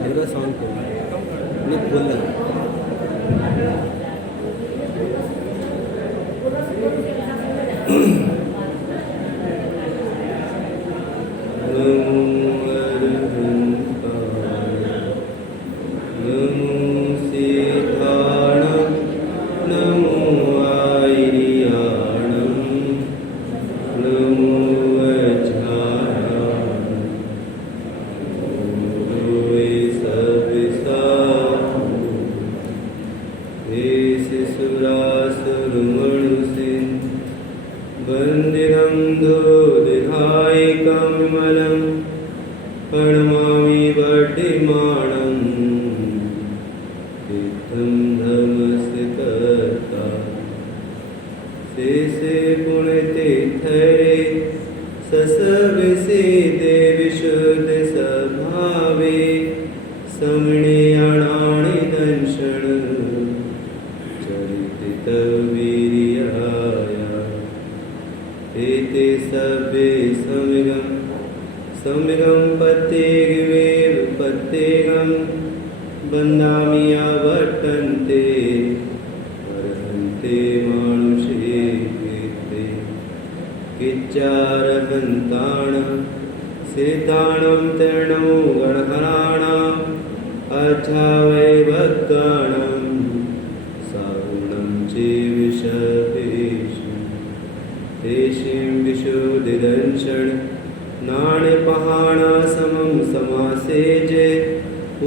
हल्का साउंड करो नहीं बोलना वन्दिनं दोदिधायिकं विमलं प्रणमामि वर्धिमानं तीर्थं धर्मस्य कर्ता शेषे पुण्यतीर्थैरे ससर्वसे देविशुद्धे स्वभावे समणीयाणानि दंशन् चरितवीर्याय एते सभ्ये समिगं प्रत्येकमेव प्रत्येकं वन्दामि यावर्तन्ते अर्हन्ते मानुषे कृते किच्चारहन्ताणां सेताणां तरणो गणहराणाम् अचावै भक्तानां सारुणं चेविषपेषु तेषिं विशुद्धिदर्शन नाणपहाणा समं समासेजे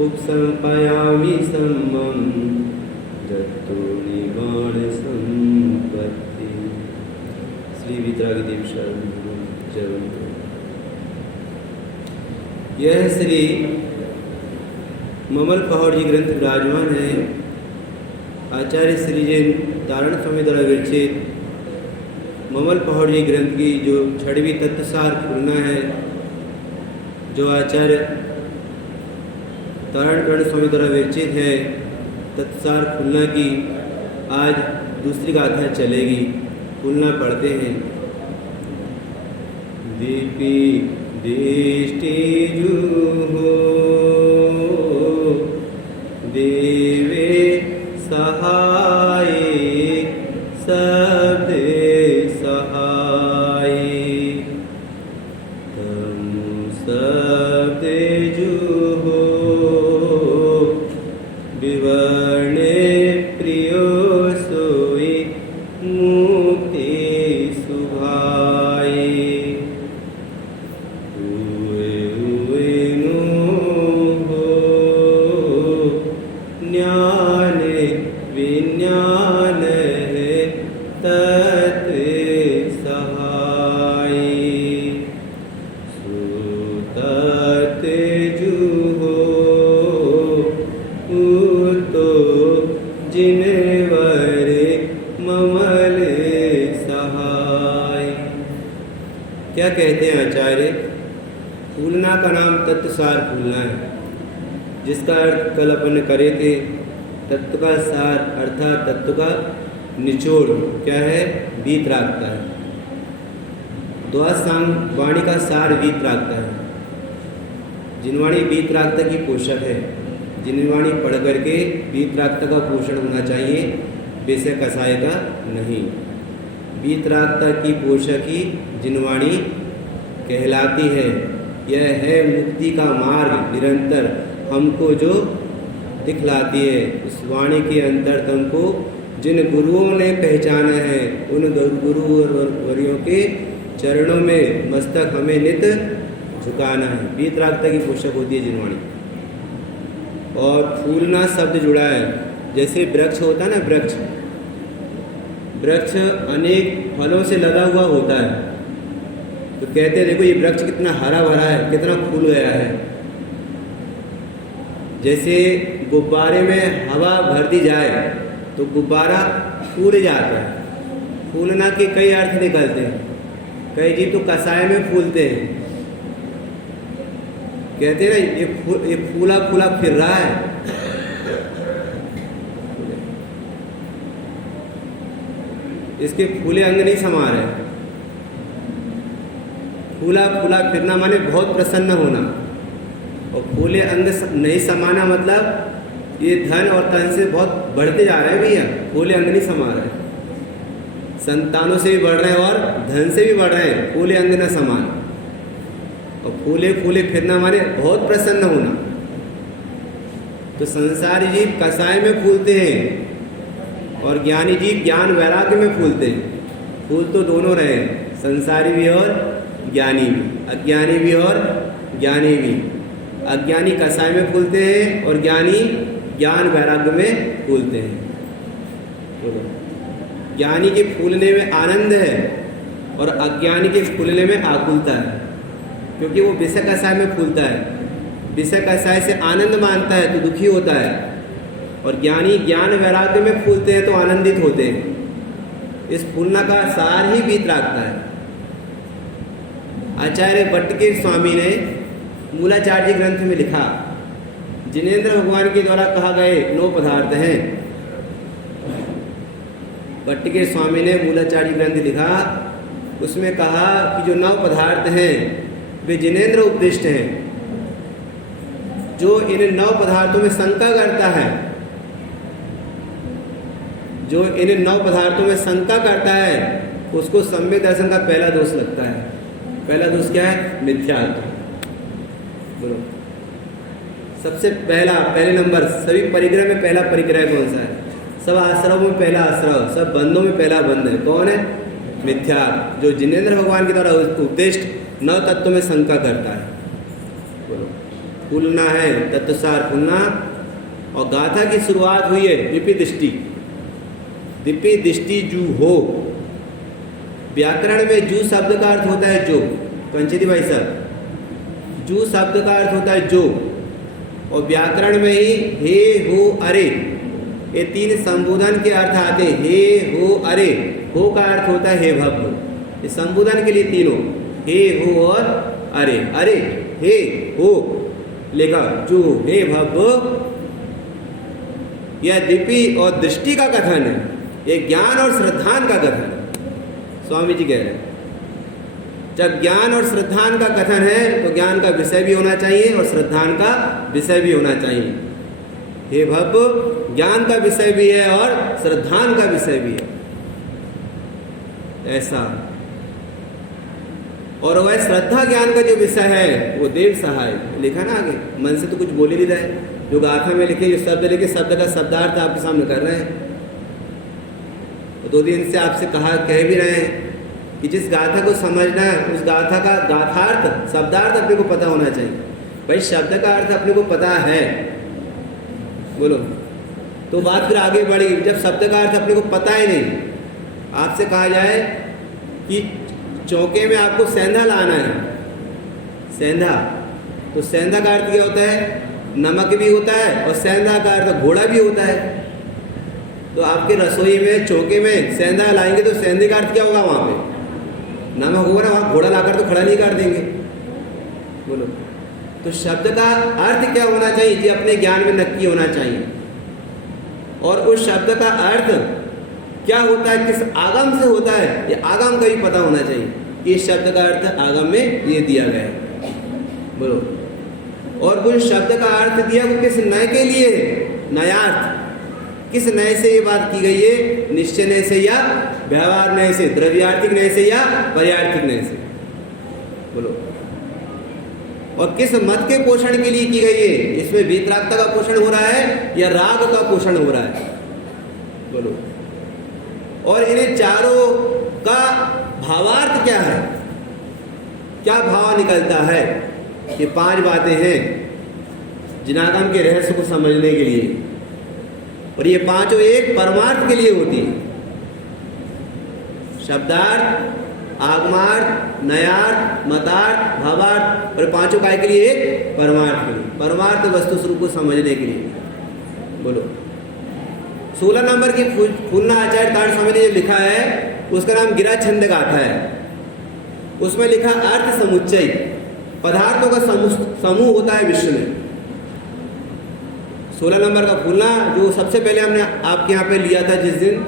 उपसंपयामि सम्मं दत्तो निवाण संपत्ति। श्री वितरागी देव शरण जय। यह श्री ममल पहाड़ जी ग्रंथ विराजमान है। आचार्य श्री जैन तारण स्वामी द्वारा विरचित ममल पहाड़ जी ग्रंथ की जो छठवीं तत्वसार खुलना है, जो आचार्य तारण स्वामी द्वारा विरचित है, तत्वसार खुलना की आज दूसरी गाथा चलेगी। खुलना पढ़ते हैं। दीपी दृष्टि जुहो देवे सहाय शब्दे सहाय तम शब्दे जुहो विवर्णे प्रियो सोई मुक्ति सुभाय उए उए नो हो ज्ञाने विज्ञान तत्व सहाय सुतत जुहो तो जिनवरे ममल सहाय। क्या कहते हैं आचार्य? फूलना का नाम तत्वसार फूलना है, जिसका अर्थ कल अपन करे थे। तत्व का सार अर्थात तत्व का निचोड़ क्या है? वीतरागता है। द्वासांग वाणी का सार वीतरागता है। जिनवाणी वीतरागता की पोषक है। जिनवाणी पढ़ करके वीतरागता का पोषण होना चाहिए, विषय कसाय का नहीं। वीतरागता की पोषक ही जिनवाणी कहलाती है। यह है मुक्ति का मार्ग निरंतर हमको जो दिखलाती है। उस वाणी के अंतर्तम को जिन गुरुओं ने पहचाना है उन गुरुवरियों के चरणों में मस्तक हमें नित झुकाना है। वीतरागता की पोषक होती है जिनवाणी। और फूलना शब्द जुड़ा है, जैसे वृक्ष होता है ना, वृक्ष अनेक फलों से लदा हुआ होता है, तो कहते हैं देखो ये वृक्ष कितना हरा भरा है, कितना फूल गया है। जैसे गुब्बारे में हवा भर दी जाए तो गुब्बारा फूल जाता है। फूलना के कई अर्थ निकलते हैं, कई जीव तो कसाय में फूलते हैं, कहते हैं ना ये फूला फूला फिर रहा है। इसके फूले अंग नहीं समा रहे। फूला फूला फिरना माने बहुत प्रसन्न होना, और फूले अंग नहीं समाना मतलब ये धन और तन से बहुत बढ़ते जा रहे हैं भैया। फूले अंग नहीं समा रहे, संतानों से भी बढ़ रहे हैं और धन से भी बढ़ रहे हैं, फूले अंग न समान। और फूले फूले फिरना माने बहुत प्रसन्न होना। तो संसारी जीव कसाय में फूलते हैं और ज्ञानी जीव ज्ञान वैराग्य में फूलते हैं। फूल तो दोनों रहे, संसारी भी और ज्ञानी भी, अज्ञानी भी और ज्ञानी भी। अज्ञानी कसाय में फूलते हैं और ज्ञानी ज्ञान वैराग्य में फूलते हैं। ज्ञानी के फूलने में आनंद है और अज्ञानी के फूलने में आकुलता है, क्योंकि वो विषय कसाय में फूलता है। विषय कसाय से आनंद मानता है तो दुखी होता है, और ज्ञानी ज्ञान वैराग्य में फूलते हैं तो आनंदित होते हैं। इस फूलना का सार ही वीतरागता है। आचार्य भट्टकीर स्वामी ने मूलाचार्य ग्रंथ में लिखा, जिनेंद्र भगवान के द्वारा कहा गए 9 पदार्थ हैं। भट्टकीर स्वामी ने मूलाचार्य ग्रंथ लिखा, उसमें कहा कि जो 9 पदार्थ हैं वे जिनेंद्र उपदिष्ट हैं। जो इन 9 पदार्थों में शंका करता है, जो इन 9 पदार्थों में शंका करता है, उसको सम्यक दर्शन का पहला दोष लगता है। पहला दोष क्या है? मिथ्यात्व। बोलो, सबसे पहले नंबर, सभी परिग्रह में पहला परिग्रह कौन सा है? सब आश्रवों में पहला आश्रव, सब बंधों में पहला बंध है। कौन है? मिथ्या। जो जिनेंद्र भगवान के द्वारा उपदिष्ट 9 तत्वों में शंका करता है। बोलो, फूलना है, तत्वसार फूलना। और गाथा की शुरुआत हुई है दिपि दृष्टि। दिपि दृष्टि जू हो। व्याकरण में जू शब्द का अर्थ होता है जो। पंचेती भाई साहब, जू शब्द का अर्थ होता है जो, और व्याकरण में ही हे हो अरे ये 3 संबोधन के अर्थ आते हैं। हे हो अरे, हो का अर्थ होता है हे भव। ये संबोधन के लिए तीनों, हे हो और अरे। अरे हे हो लेगा जो हे भव, यह दिपि और दृष्टि का कथन है। यह ज्ञान और श्रद्धान का कथन है। स्वामी जी कह रहे हैं जब ज्ञान और श्रद्धान का कथन है तो ज्ञान का विषय भी होना चाहिए और श्रद्धान का विषय भी होना चाहिए। हे भव ज्ञान का विषय भी है और श्रद्धान का विषय भी है, ऐसा। और वह श्रद्धा ज्ञान का जो विषय है वो देव सहाय लिखा ना आगे। मन से तो कुछ बोल ही नहीं रहे, जो गाथा में लिखे, जो शब्द लिखे, शब्द का शब्दार्थ आपके सामने कर रहे हैं। तो 2 दिन से आपसे कह भी रहे हैं कि जिस गाथा को समझना है उस गाथा का गाथार्थ, शब्दार्थ अपने को पता होना चाहिए। भाई शब्द का अर्थ अपने को पता है, बोलो, तो बात फिर आगे बढ़ेगी। जब शब्द का अर्थ अपने को पता ही नहीं, आपसे कहा जाए कि चौके में आपको सेंधा लाना है, सेंधा, तो सेंधा का अर्थ क्या होता है? नमक भी होता है, और सेंधा का अर्थ घोड़ा भी होता है। तो आपके रसोई में चौके में सेंधा लाएंगे तो सेंधे का अर्थ क्या होगा? वहाँ पे नमक होगा ना, वहाँ घोड़ा लाकर तो खड़ा नहीं कर देंगे। बोलो, तो शब्द का अर्थ क्या होना चाहिए? ये अपने ज्ञान में नक्की होना चाहिए। और उस शब्द का अर्थ क्या होता है, किस आगम से होता है, ये आगम का भी पता होना चाहिए कि इस शब्द का अर्थ आगम में ये दिया गया है। बोलो, और उस शब्द का अर्थ दिया वो किस नय के लिए है? नयार्थ। किस नय से ये बात की गई है? निश्चय नय से या व्यवहार नय से, द्रव्यार्थिक नय से या पर्यार्थिक नय से? बोलो, और किस मत के पोषण के लिए की गई है? इसमें वीतरागता का पोषण हो रहा है या राग का पोषण हो रहा है? बोलो, और इन्हें चारों का भावार्थ क्या है, क्या भाव निकलता है। ये 5 बातें हैं जिनागम के रहस्य को समझने के लिए, और ये पांचों एक परमार्थ के लिए होती है। शब्दार्थ, आगमार्थ, नयार्थ, मतार्थ, भावार्थ, और पांचों काय के लिए? एक परमार्थ के लिए, परमार्थ वस्तु स्वरूप को समझने के लिए। बोलो 16 नंबर की फूलना आचार्य ताड़ स्वामी ने जो लिखा है उसका नाम गिरा छंद गाथा है। उसमें लिखा अर्थ समुच्चय, पदार्थों का समूह होता है विश्व में। 16 नंबर का फूलना जो सबसे पहले हमने आपके यहाँ पे लिया था जिस दिन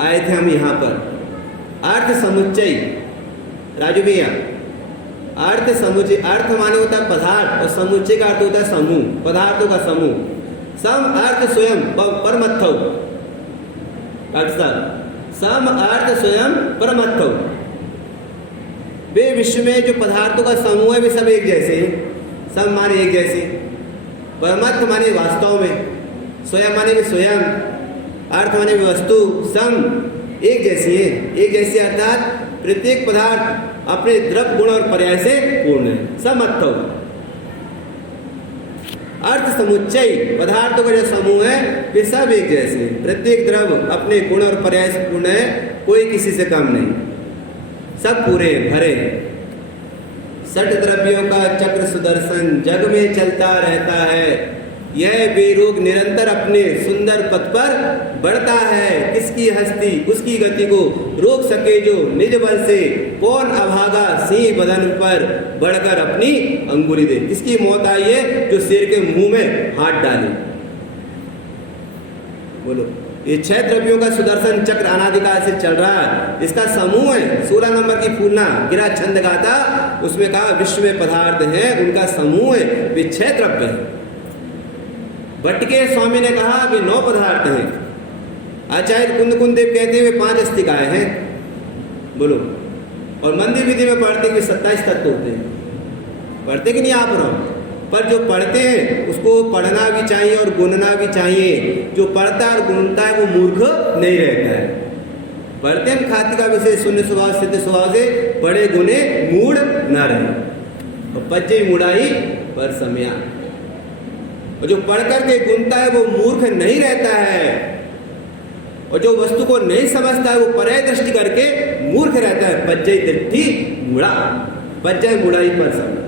आए थे हम यहाँ पर, अर्थ समुच्चय। राजू भैया, अर्थ समुच्चय, अर्थ माने होता है पदार्थ और समुच्चय का अर्थ होता है समूह, पदार्थों का समूह। सम अर्थ स्वयं परमत्थव, सम अर्थ स्वयं परमत्थव। वे विश्व में जो पदार्थों का समूह है वे सब एक जैसे हैं। सम माने एक जैसे, परमत्थ माने वास्तव में, स्वयं माने भी स्वयं, अर्थ माने भी वस्तु, सम एक जैसी है। एक जैसी अर्थात प्रत्येक पदार्थ अपने द्रव्य गुण और पर्याय से पूर्ण है। समत्थव अर्थ समुच्चय, पदार्थों का जो समूह है वे सब एक जैसे, प्रत्येक द्रव्य अपने गुण और पर्याय से पूर्ण है, कोई किसी से कम नहीं, सब पूरे भरे। 60 द्रव्यों का चक्र सुदर्शन जग में चलता रहता है, यह बेरोग निरंतर अपने सुंदर पथ पर बढ़ता है। किसकी हस्ती उसकी गति को रोक सके जो निज बल से, कौन अभागा सिंह बदन पर बढ़कर अपनी अंगुली दे। किसकी मौत आई है? जो शेर के मुंह में हाथ डाले। बोलो, ये 6 द्रव्यों का सुदर्शन चक्र अनादिकाल से चल रहा है, इसका समूह है। 16 नंबर की फूलना गिरा छंद गाथा, उसमें कहा विश्व में पदार्थ है उनका समूह है, वे 6 द्रव्य है। भट्टके स्वामी ने कहा वे 9 पदार्थ हैं। आचार्य कुंद देव कहते हैं वे 5 अस्तिकाएं हैं। बोलो, और मंदिर विधि में पढ़ते कि 27 तत्व होते हैं। पढ़ते कि नहीं आप लोग? पर जो पढ़ते हैं उसको पढ़ना भी चाहिए और गुनना भी चाहिए। जो पढ़ता है और गुनता है वो मूर्ख नहीं रहता है। पढ़ते हम खाती का विषय शून्य स्वभाव सिद्ध स्वभाव से पढ़े गुने मूड न रहे, और पज्जे मुड़ाई पर समया। और जो पढ़ करके गुनता है वो मूर्ख नहीं रहता है, और जो वस्तु को नहीं समझता है वो पर्याय दृष्टि करके मूर्ख रहता है। पज्जय दृष्टि मुड़ा, पज्जय मुड़ाई पर समय।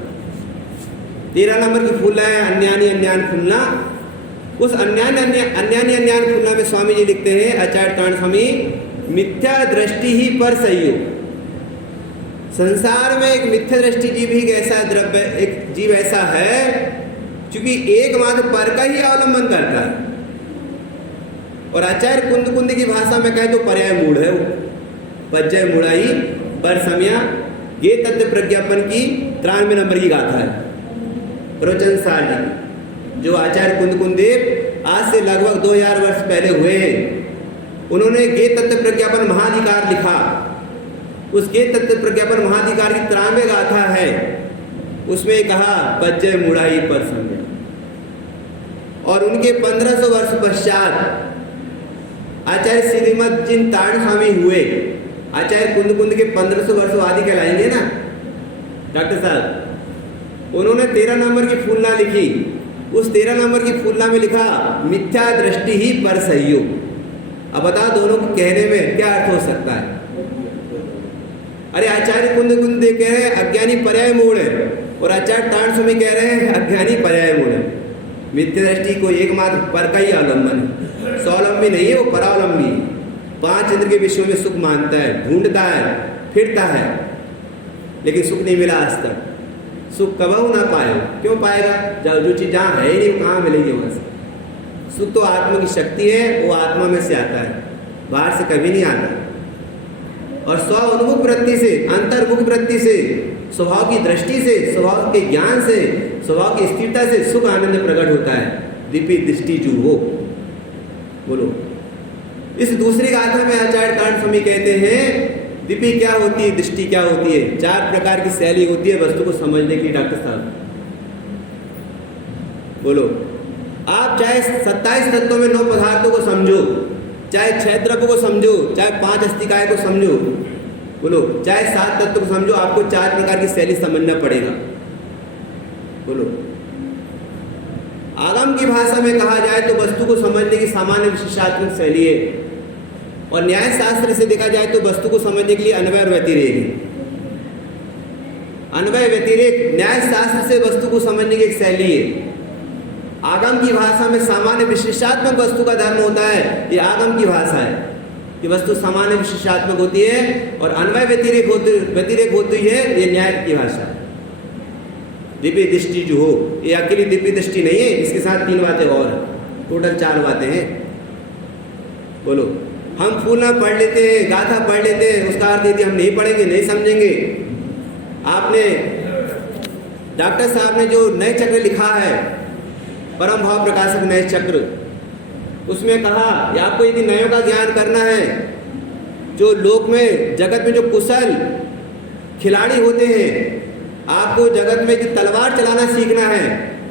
13 नंबर की फूल है अन्यानी अन्यान फूलना। उस अन्यान फूलना में स्वामी जी लिखते हैं, आचार्य ताड़ स्वामी, मिथ्या दृष्टि ही पर संयोग। संसार में एक मिथ्या दृष्टि जीव ही ऐसा द्रव्य, एक जीव ऐसा है क्योंकि एकमात्र पर का ही अवलंबन करता है। और आचार्य कुंद की भाषा में कहे तो पर्याय मूढ़ है वो, पज्जय मुड़ाई पर समया। ये तत्व प्रज्ञापन की 93 नंबर की गाथा है, प्रवचन सारणी, जो आचार्य कुंद देव आज से लगभग 2000 वर्ष पहले हुए हैं। उन्होंने गे तत्व प्रज्ञापन महाधिकार लिखा। उस गे तत्व प्रज्ञापन महाधिकार की 93 गाथा है, उसमें कहा पज्जय मुड़ाई पर समया। और उनके 1500 वर्ष पश्चात आचार्य श्रीमद जिन ताड़ स्वामी हुए, आचार्य कुंद के 1500 वर्ष आदि कहलाएंगे ना डॉक्टर साहब। उन्होंने 13 नंबर की फूलना लिखी। उस 13 नंबर की फूलना में लिखा मिथ्या दृष्टि ही पर सहयोग। अब बताओ दोनों को कहने में क्या अर्थ हो सकता है? अरे आचार्य कुंद कह रहे हैं अज्ञानी पर्याय मूढ़ है, और आचार्य ताड़ स्वामी कह रहे हैं अज्ञानी पर्याय मूढ़ है। मिथ्या दृष्टि को एकमात्र पर का ही अवलंबन है, स्वावलंबी नहीं है, वो परावलंबी है। 5 इंद्र के विषयों में सुख मानता है, ढूंढता है, फिरता है, लेकिन सुख नहीं मिला आज तक। सुख कबहू ना पाए। क्यों पाएगा? जो चीज जहाँ है ही नहीं वो कहाँ मिलेगी वहां से? सुख तो आत्मा की शक्ति है, वो आत्मा में से आता है, बाहर से कभी नहीं आता। और स्व उन्मुख वृत्ति से, अंतर्मुख वृत्ति से, स्वभाव की दृष्टि से, स्वभाव के ज्ञान से, स्वभाव की स्थिरता से सुख आनंद प्रकट होता है। दीपी दृष्टि जो हो। बोलो, इस दूसरी गाथा में आचार्य ताड़ स्वामी कहते हैं दीपी क्या होती है, दृष्टि क्या होती है। 4 प्रकार की शैली होती है वस्तु को समझने की डॉक्टर साहब। बोलो, आप चाहे 27 तत्वों में 9 पदार्थों को समझो, चाहे 6 द्रव्य को समझो, चाहे 5 अस्तिकाय को समझो, बोलो, चाहे 7 तत्व को समझो, आपको 4 प्रकार की शैली समझना पड़ेगा। बोलो, आगम की भाषा में कहा जाए तो वस्तु को समझने की सामान्य विशेषात्मक शैली है, और न्याय शास्त्र से देखा जाए तो वस्तु को समझने के लिए अन्वय और व्यतिरेक है। अन्वय व्यतिरेक न्याय शास्त्र से वस्तु को समझने की एक शैली है। आगम की भाषा में सामान्य विशेषात्मक वस्तु का धर्म होता है, ये आगम की भाषा है कि वस्तु सामान्य विशेषात्मक होती है, और अन्वय व्यतिरेक होती है, ये न्याय की भाषा है। दिव्य दृष्टि जो हो, ये अकेली दिव्य दृष्टि नहीं है, इसके साथ 3 बातें और हैं, टोटल 4 बातें हैं। बोलो, हम फूलना पढ़ लेते हैं, गाथा पढ़ लेते हैं, उसका अर्थ यदि हम नहीं पढ़ेंगे, नहीं समझेंगे। आपने डॉक्टर साहब ने जो नए चक्र लिखा है, परम भाव प्रकाशक नए चक्र, उसमें कहा कि आपको यदि नयों का ज्ञान करना है, जो लोक में जगत में जो कुशल खिलाड़ी होते हैं, आपको जगत में यदि तलवार चलाना सीखना है,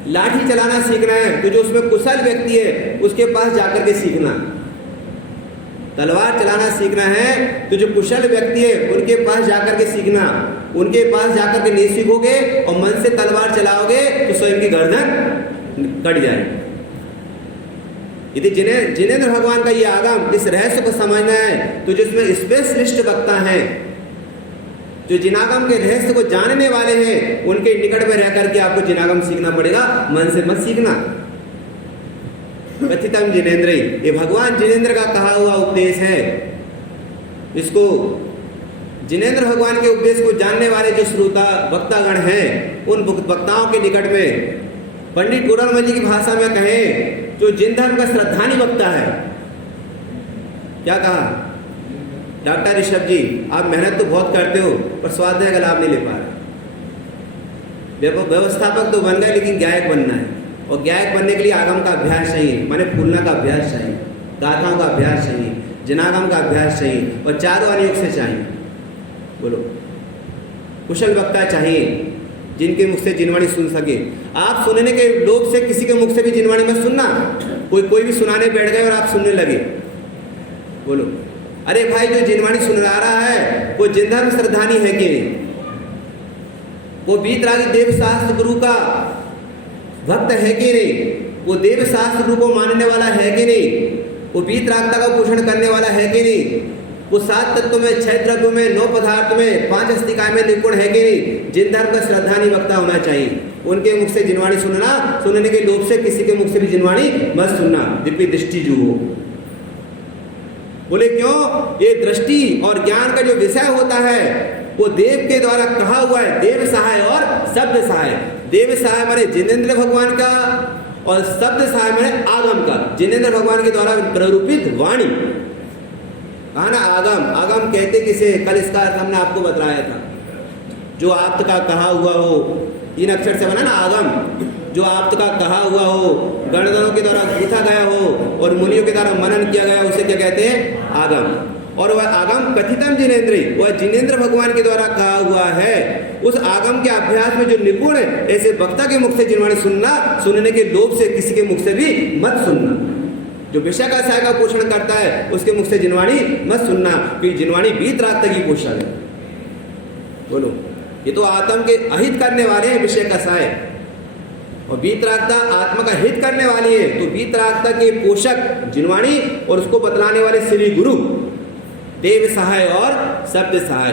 लाठी चलाना सीखना है, तो जो उसमें कुशल व्यक्ति है उसके पास जाकर के सीखना। तलवार चलाना सीखना है तो जो कुशल व्यक्ति है उनके पास जाकर के सीखना। उनके पास जाकर के नहीं सीखोगे और मन से तलवार चलाओगे तो स्वयं की गर्दन कट जाएगी। यदि जिनेंद्र भगवान का ये आगम, इस रहस्य को समझना है तो जिसमें स्पेशलिस्ट वक्ता हैं, जो जिनागम के रहस्य को जानने वाले हैं, उनके निकट में रह करके आपको जिनागम सीखना पड़ेगा, मन से मत सीखना। कथितम जिनेंद्र, ये भगवान जिनेंद्र का कहा हुआ उपदेश है। इसको जिनेंद्र भगवान के उपदेश को जानने वाले जो श्रोता वक्तागण हैं, उन वक्ताओं के निकट में पंडित टोडरमल जी की भाषा में कहें, जो जिन धर्म का श्रद्धानी वक्ता है। क्या कहा डॉक्टर ऋषभ जी, आप मेहनत तो बहुत करते हो पर स्वाध्याय का लाभ नहीं ले पा रहे। व्यवस्थापक तो बन गए, लेकिन गायक बनना है, और गायक बनने के लिए आगम का अभ्यास चाहिए, माने फूलना का अभ्यास चाहिए, गाथाओं का अभ्यास चाहिए, जिनागम का अभ्यास चाहिए, और चारों अनुयोग से चाहिए। बोलो, कुशल वक्ता चाहिए जिनके मुख से जिनवाणी सुन सके। आप सुनने के लोग से किसी के मुख से भी जिनवाणी मत सुनना। कोई भी सुनाने बैठ गए और आप सुनने लगे, बोलो, अरे भाई, जो जिनवाणी सुना रहा है वो जिन धर्म श्रद्धानी है कि नहीं? वो बीतरागी देव शास्त्र गुरु का भक्त है कि नहीं? वो देव शास्त्र गुरु को मानने वाला है कि नहीं? वो बीतरागता का पोषण करने वाला है कि नहीं? वो 7 तत्वों में, 6 द्रव्यों में, 9 पदार्थ में, 5 अस्तिकाय में निपुण है कि नहीं? जिन धर्म का श्रद्धानी वक्ता होना चाहिए। उनके मुख से जिनवाणी सुनना, सुनने के लोभ से किसी के मुख से भी जिनवाणी मत सुनना, दिव्य दृष्टि जो हो। बोले क्यों? ये दृष्टि और ज्ञान का जो विषय होता है वो देव के द्वारा कहा हुआ है, देव सहाय और शब्द सहाय। देव सहाय माने जिनेंद्र भगवान का, और शब्द सहाय माने आगम का, जिनेंद्र भगवान के द्वारा प्ररूपित वाणी। कहा ना आगम, आगम कहते किसे? कल इसका अर्थ हमने आपको बताया था। जो आप्त का कहा हुआ हो, 3 अक्षर से बना ना आगम, जो आप्त का कहा हुआ हो, गणगणों के द्वारा पूछा गया हो और मुनियों के द्वारा मनन किया गया, उसे क्या कहते हैं? आगम। और वह आगम कथितम जिनेंद्र, वह जिनेंद्र भगवान के द्वारा कहा हुआ है। उस आगम के अभ्यास में जो निपुण है, ऐसे वक्ता के मुख से जिनवाणी सुनना, सुनने के लोभ से किसी के मुख से भी मत सुनना। जो विषय का साय का पोषण करता है उसके मुख से जिनवाणी मत सुनना, क्योंकि जिनवाणी बीतराग तक ही पोषण है। बोलो, ये तो आत्म के अहित करने वाले हैं विषय का साय, और बीतरागता आत्मा का हित करने वाली है। तो बीतरागता के पोषक जिनवाणी और उसको बतलाने वाले श्री गुरु, देव सहाय और शब्द सहाय।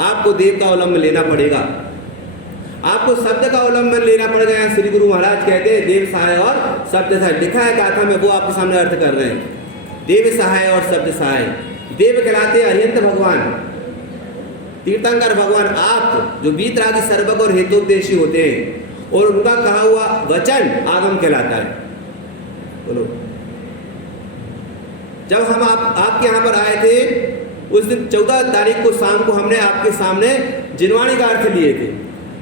आपको देव का अवलंबन लेना पड़ेगा, आपको शब्द का अवलंबन लेना पड़ेगा। यहाँ श्री गुरु महाराज कहते हैं देव सहाय और शब्द सहाय, लिखा है गाथा में, वो आपके सामने अर्थ कर रहे हैं। देव सहाय और शब्द सहाय। देव कहलाते अरिहंत भगवान, तीर्थंकर भगवान, आप जो बीतरागी सर्वक और हेतुपदेशी होते हैं, और उनका कहा हुआ वचन आगम कहलाता है। बोलो, जब हम आपके यहाँ पर आए थे उस दिन 14 तारीख को शाम को हमने आपके सामने जिनवाणी का अर्थ लिए थे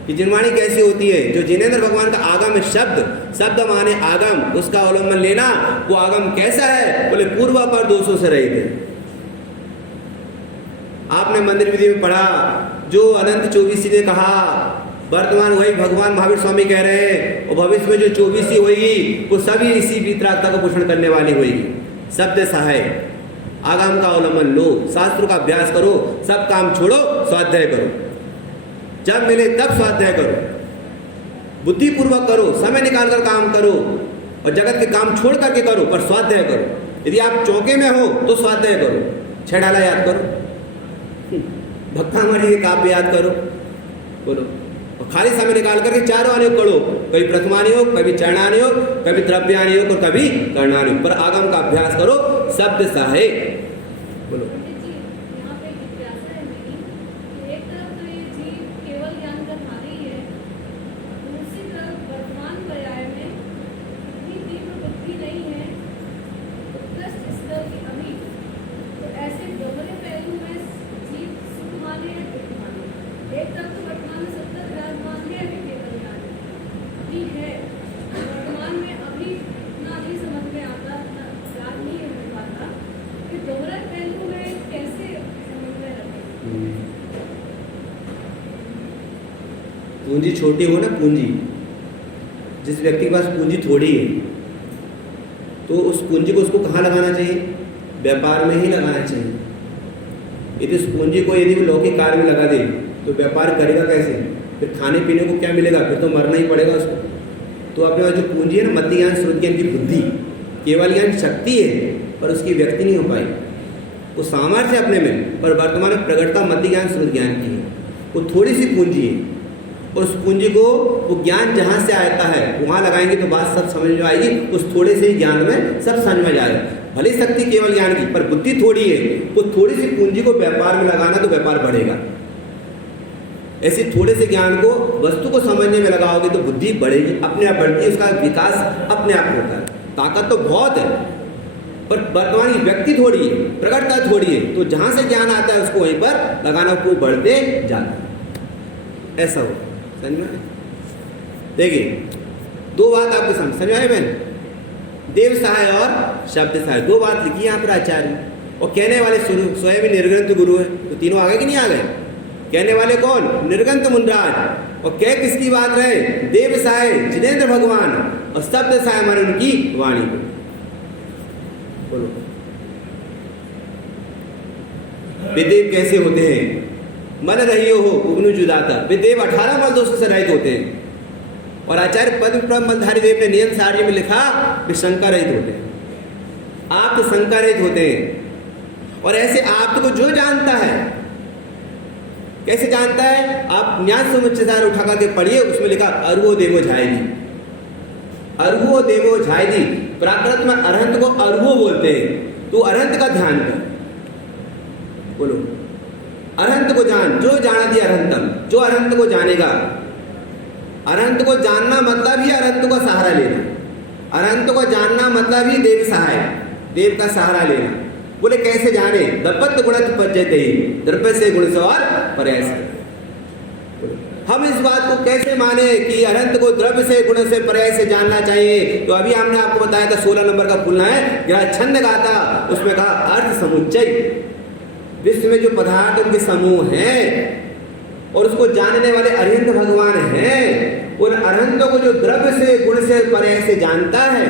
कि जिनवाणी कैसी होती है। जो जिनेंद्र भगवान का आगम है शब्द, शब्द माने आगम, उसका अवलंबन लेना। वो आगम कैसा है? बोले पूर्व पर दोषों से रहित है। आपने मंदिर विधि में पढ़ा, जो अनंत 24 ने कहा, वर्तमान वही भगवान महावीर स्वामी कह रहे हैं, और भविष्य में जो 24 होगी वो सभी इसी बीतरागता को पोषण करने वाली होगी। शब्द सहाय, आगम का अवलंबन लो, शास्त्रों का अभ्यास करो, सब काम छोड़ो, स्वाध्याय करो। जब मिले तब स्वाध्याय करो, बुद्धिपूर्वक करो, समय निकालकर काम करो और जगत के काम छोड़ करके करो, पर स्वाध्याय करो। यदि आप चौके में हो तो स्वाध्याय करो, छेड़ाला याद करो, भक्तामणि के काव्य याद करो, बोलो, और खाली समय निकाल करके चारों आने पढ़ो, कभी प्रथमानी योग, कभी चरणानी योग, कभी द्रव्यानी योग और कभी कर्णानी योग, पर आगम का अभ्यास करो, शब्द सहाय। बोलो। पूंजी छोटी हो ना, पूंजी, जिस व्यक्ति के पास पूंजी थोड़ी है तो उस पूंजी को उसको कहाँ लगाना चाहिए? व्यापार में ही लगाना चाहिए। यदि उस पूंजी को यदि वो लौकिक कार्य में लगा दे तो व्यापार करेगा कैसे? फिर खाने पीने को क्या मिलेगा? फिर तो मरना ही पड़ेगा उसको। तो अपने पास जो पूंजी है ना, मध्य ज्ञान श्रुत ज्ञान की बुद्धि, केवल ज्ञान शक्ति है पर उसकी व्यक्ति नहीं हो पाई, वो सामर्थ्य अपने में, पर वर्तमान में प्रगटता मध्य ज्ञान श्रुत ज्ञान की है। वो थोड़ी सी पूंजी है और उस पूंजी को वो ज्ञान जहाँ से आता है वहाँ लगाएंगे तो बात सब समझ में आएगी। उस थोड़े से ही ज्ञान में सब समझ में जाएगा। भले शक्ति केवल ज्ञान की, पर बुद्धि थोड़ी है, वो थोड़ी सी पूंजी को व्यापार में लगाना तो व्यापार बढ़ेगा। ऐसे थोड़े से ज्ञान को वस्तु को समझने में लगाओगे तो बुद्धि बढ़ेगी, अपने आप बढ़ती है, उसका विकास अपने आप होता है। ताकत तो बहुत है पर वर्तमान की व्यक्ति थोड़ी है, प्रकटता थोड़ी है, तो जहाँ से ज्ञान आता है उसको वहीं पर लगाना, को बढ़ते जाता है। ऐसा हो समझ में? देखिए दो बात आपको समझ में आए बहन, देव सहाय और शब्द सहाय, दो बात लिखी है यहाँ पर आचार्य। और कहने वाले स्वयं निर्ग्रंथ गुरु है, तो तीनों आ गए कि नहीं आ गए? कहने वाले कौन? निर्ग्रंथ मुनराज। और कह किसकी बात रहे? देव सहाय जिनेंद्र भगवान, और शब्द सहाय हमारे उनकी वाणी को। बोलो विदेव कैसे होते हैं? मन रहियो हो उग्नु जुदाता। विदेव 18 मल दोषों से रहित होते हैं। और आचार्य पद्म मलधारी देव ने नियम सारणी में लिखा वे शंका रहित होते हैं, आप तो शंका रहित होते हैं। और ऐसे आप को जो जानता है, कैसे जानता है? आप न्यास समुच्चय उठा करके पढ़िए, उसमें लिखा अरुओ देवो झायदी, अरुओ देवो झायदी। प्राकृत में अरहंत को अरुओ बोलते हैं, तो अरहंत का ध्यान कर। बोलो अरहंत को जान, जो जाना दिया अरहंतम, जो अरहंत को जानेगा। अरहंत को जानना मतलब ही अरहंत को सहारा लेना, अरहंत को जानना मतलब ही देव सहाय, देव का सहारा लेना। बोले कैसे जाने? दपत गुणत पज्जते ही, द्रव्य से गुण से और पर्याय से। हम इस बात को कैसे माने कि अरहंत को द्रव्य से गुण से पर्याय से जानना चाहिए? तो अभी हमने आपको बताया था 16 नंबर का खुलना है, जहाँ छंद गाथा, उसमें कहा अर्थ समुच्चय, विश्व में जो पदार्थ उनके समूह हैं और उसको जानने वाले अरहंत भगवान हैं। उन अरहंतों को जो द्रव्य से गुण से पर्याय से जानता है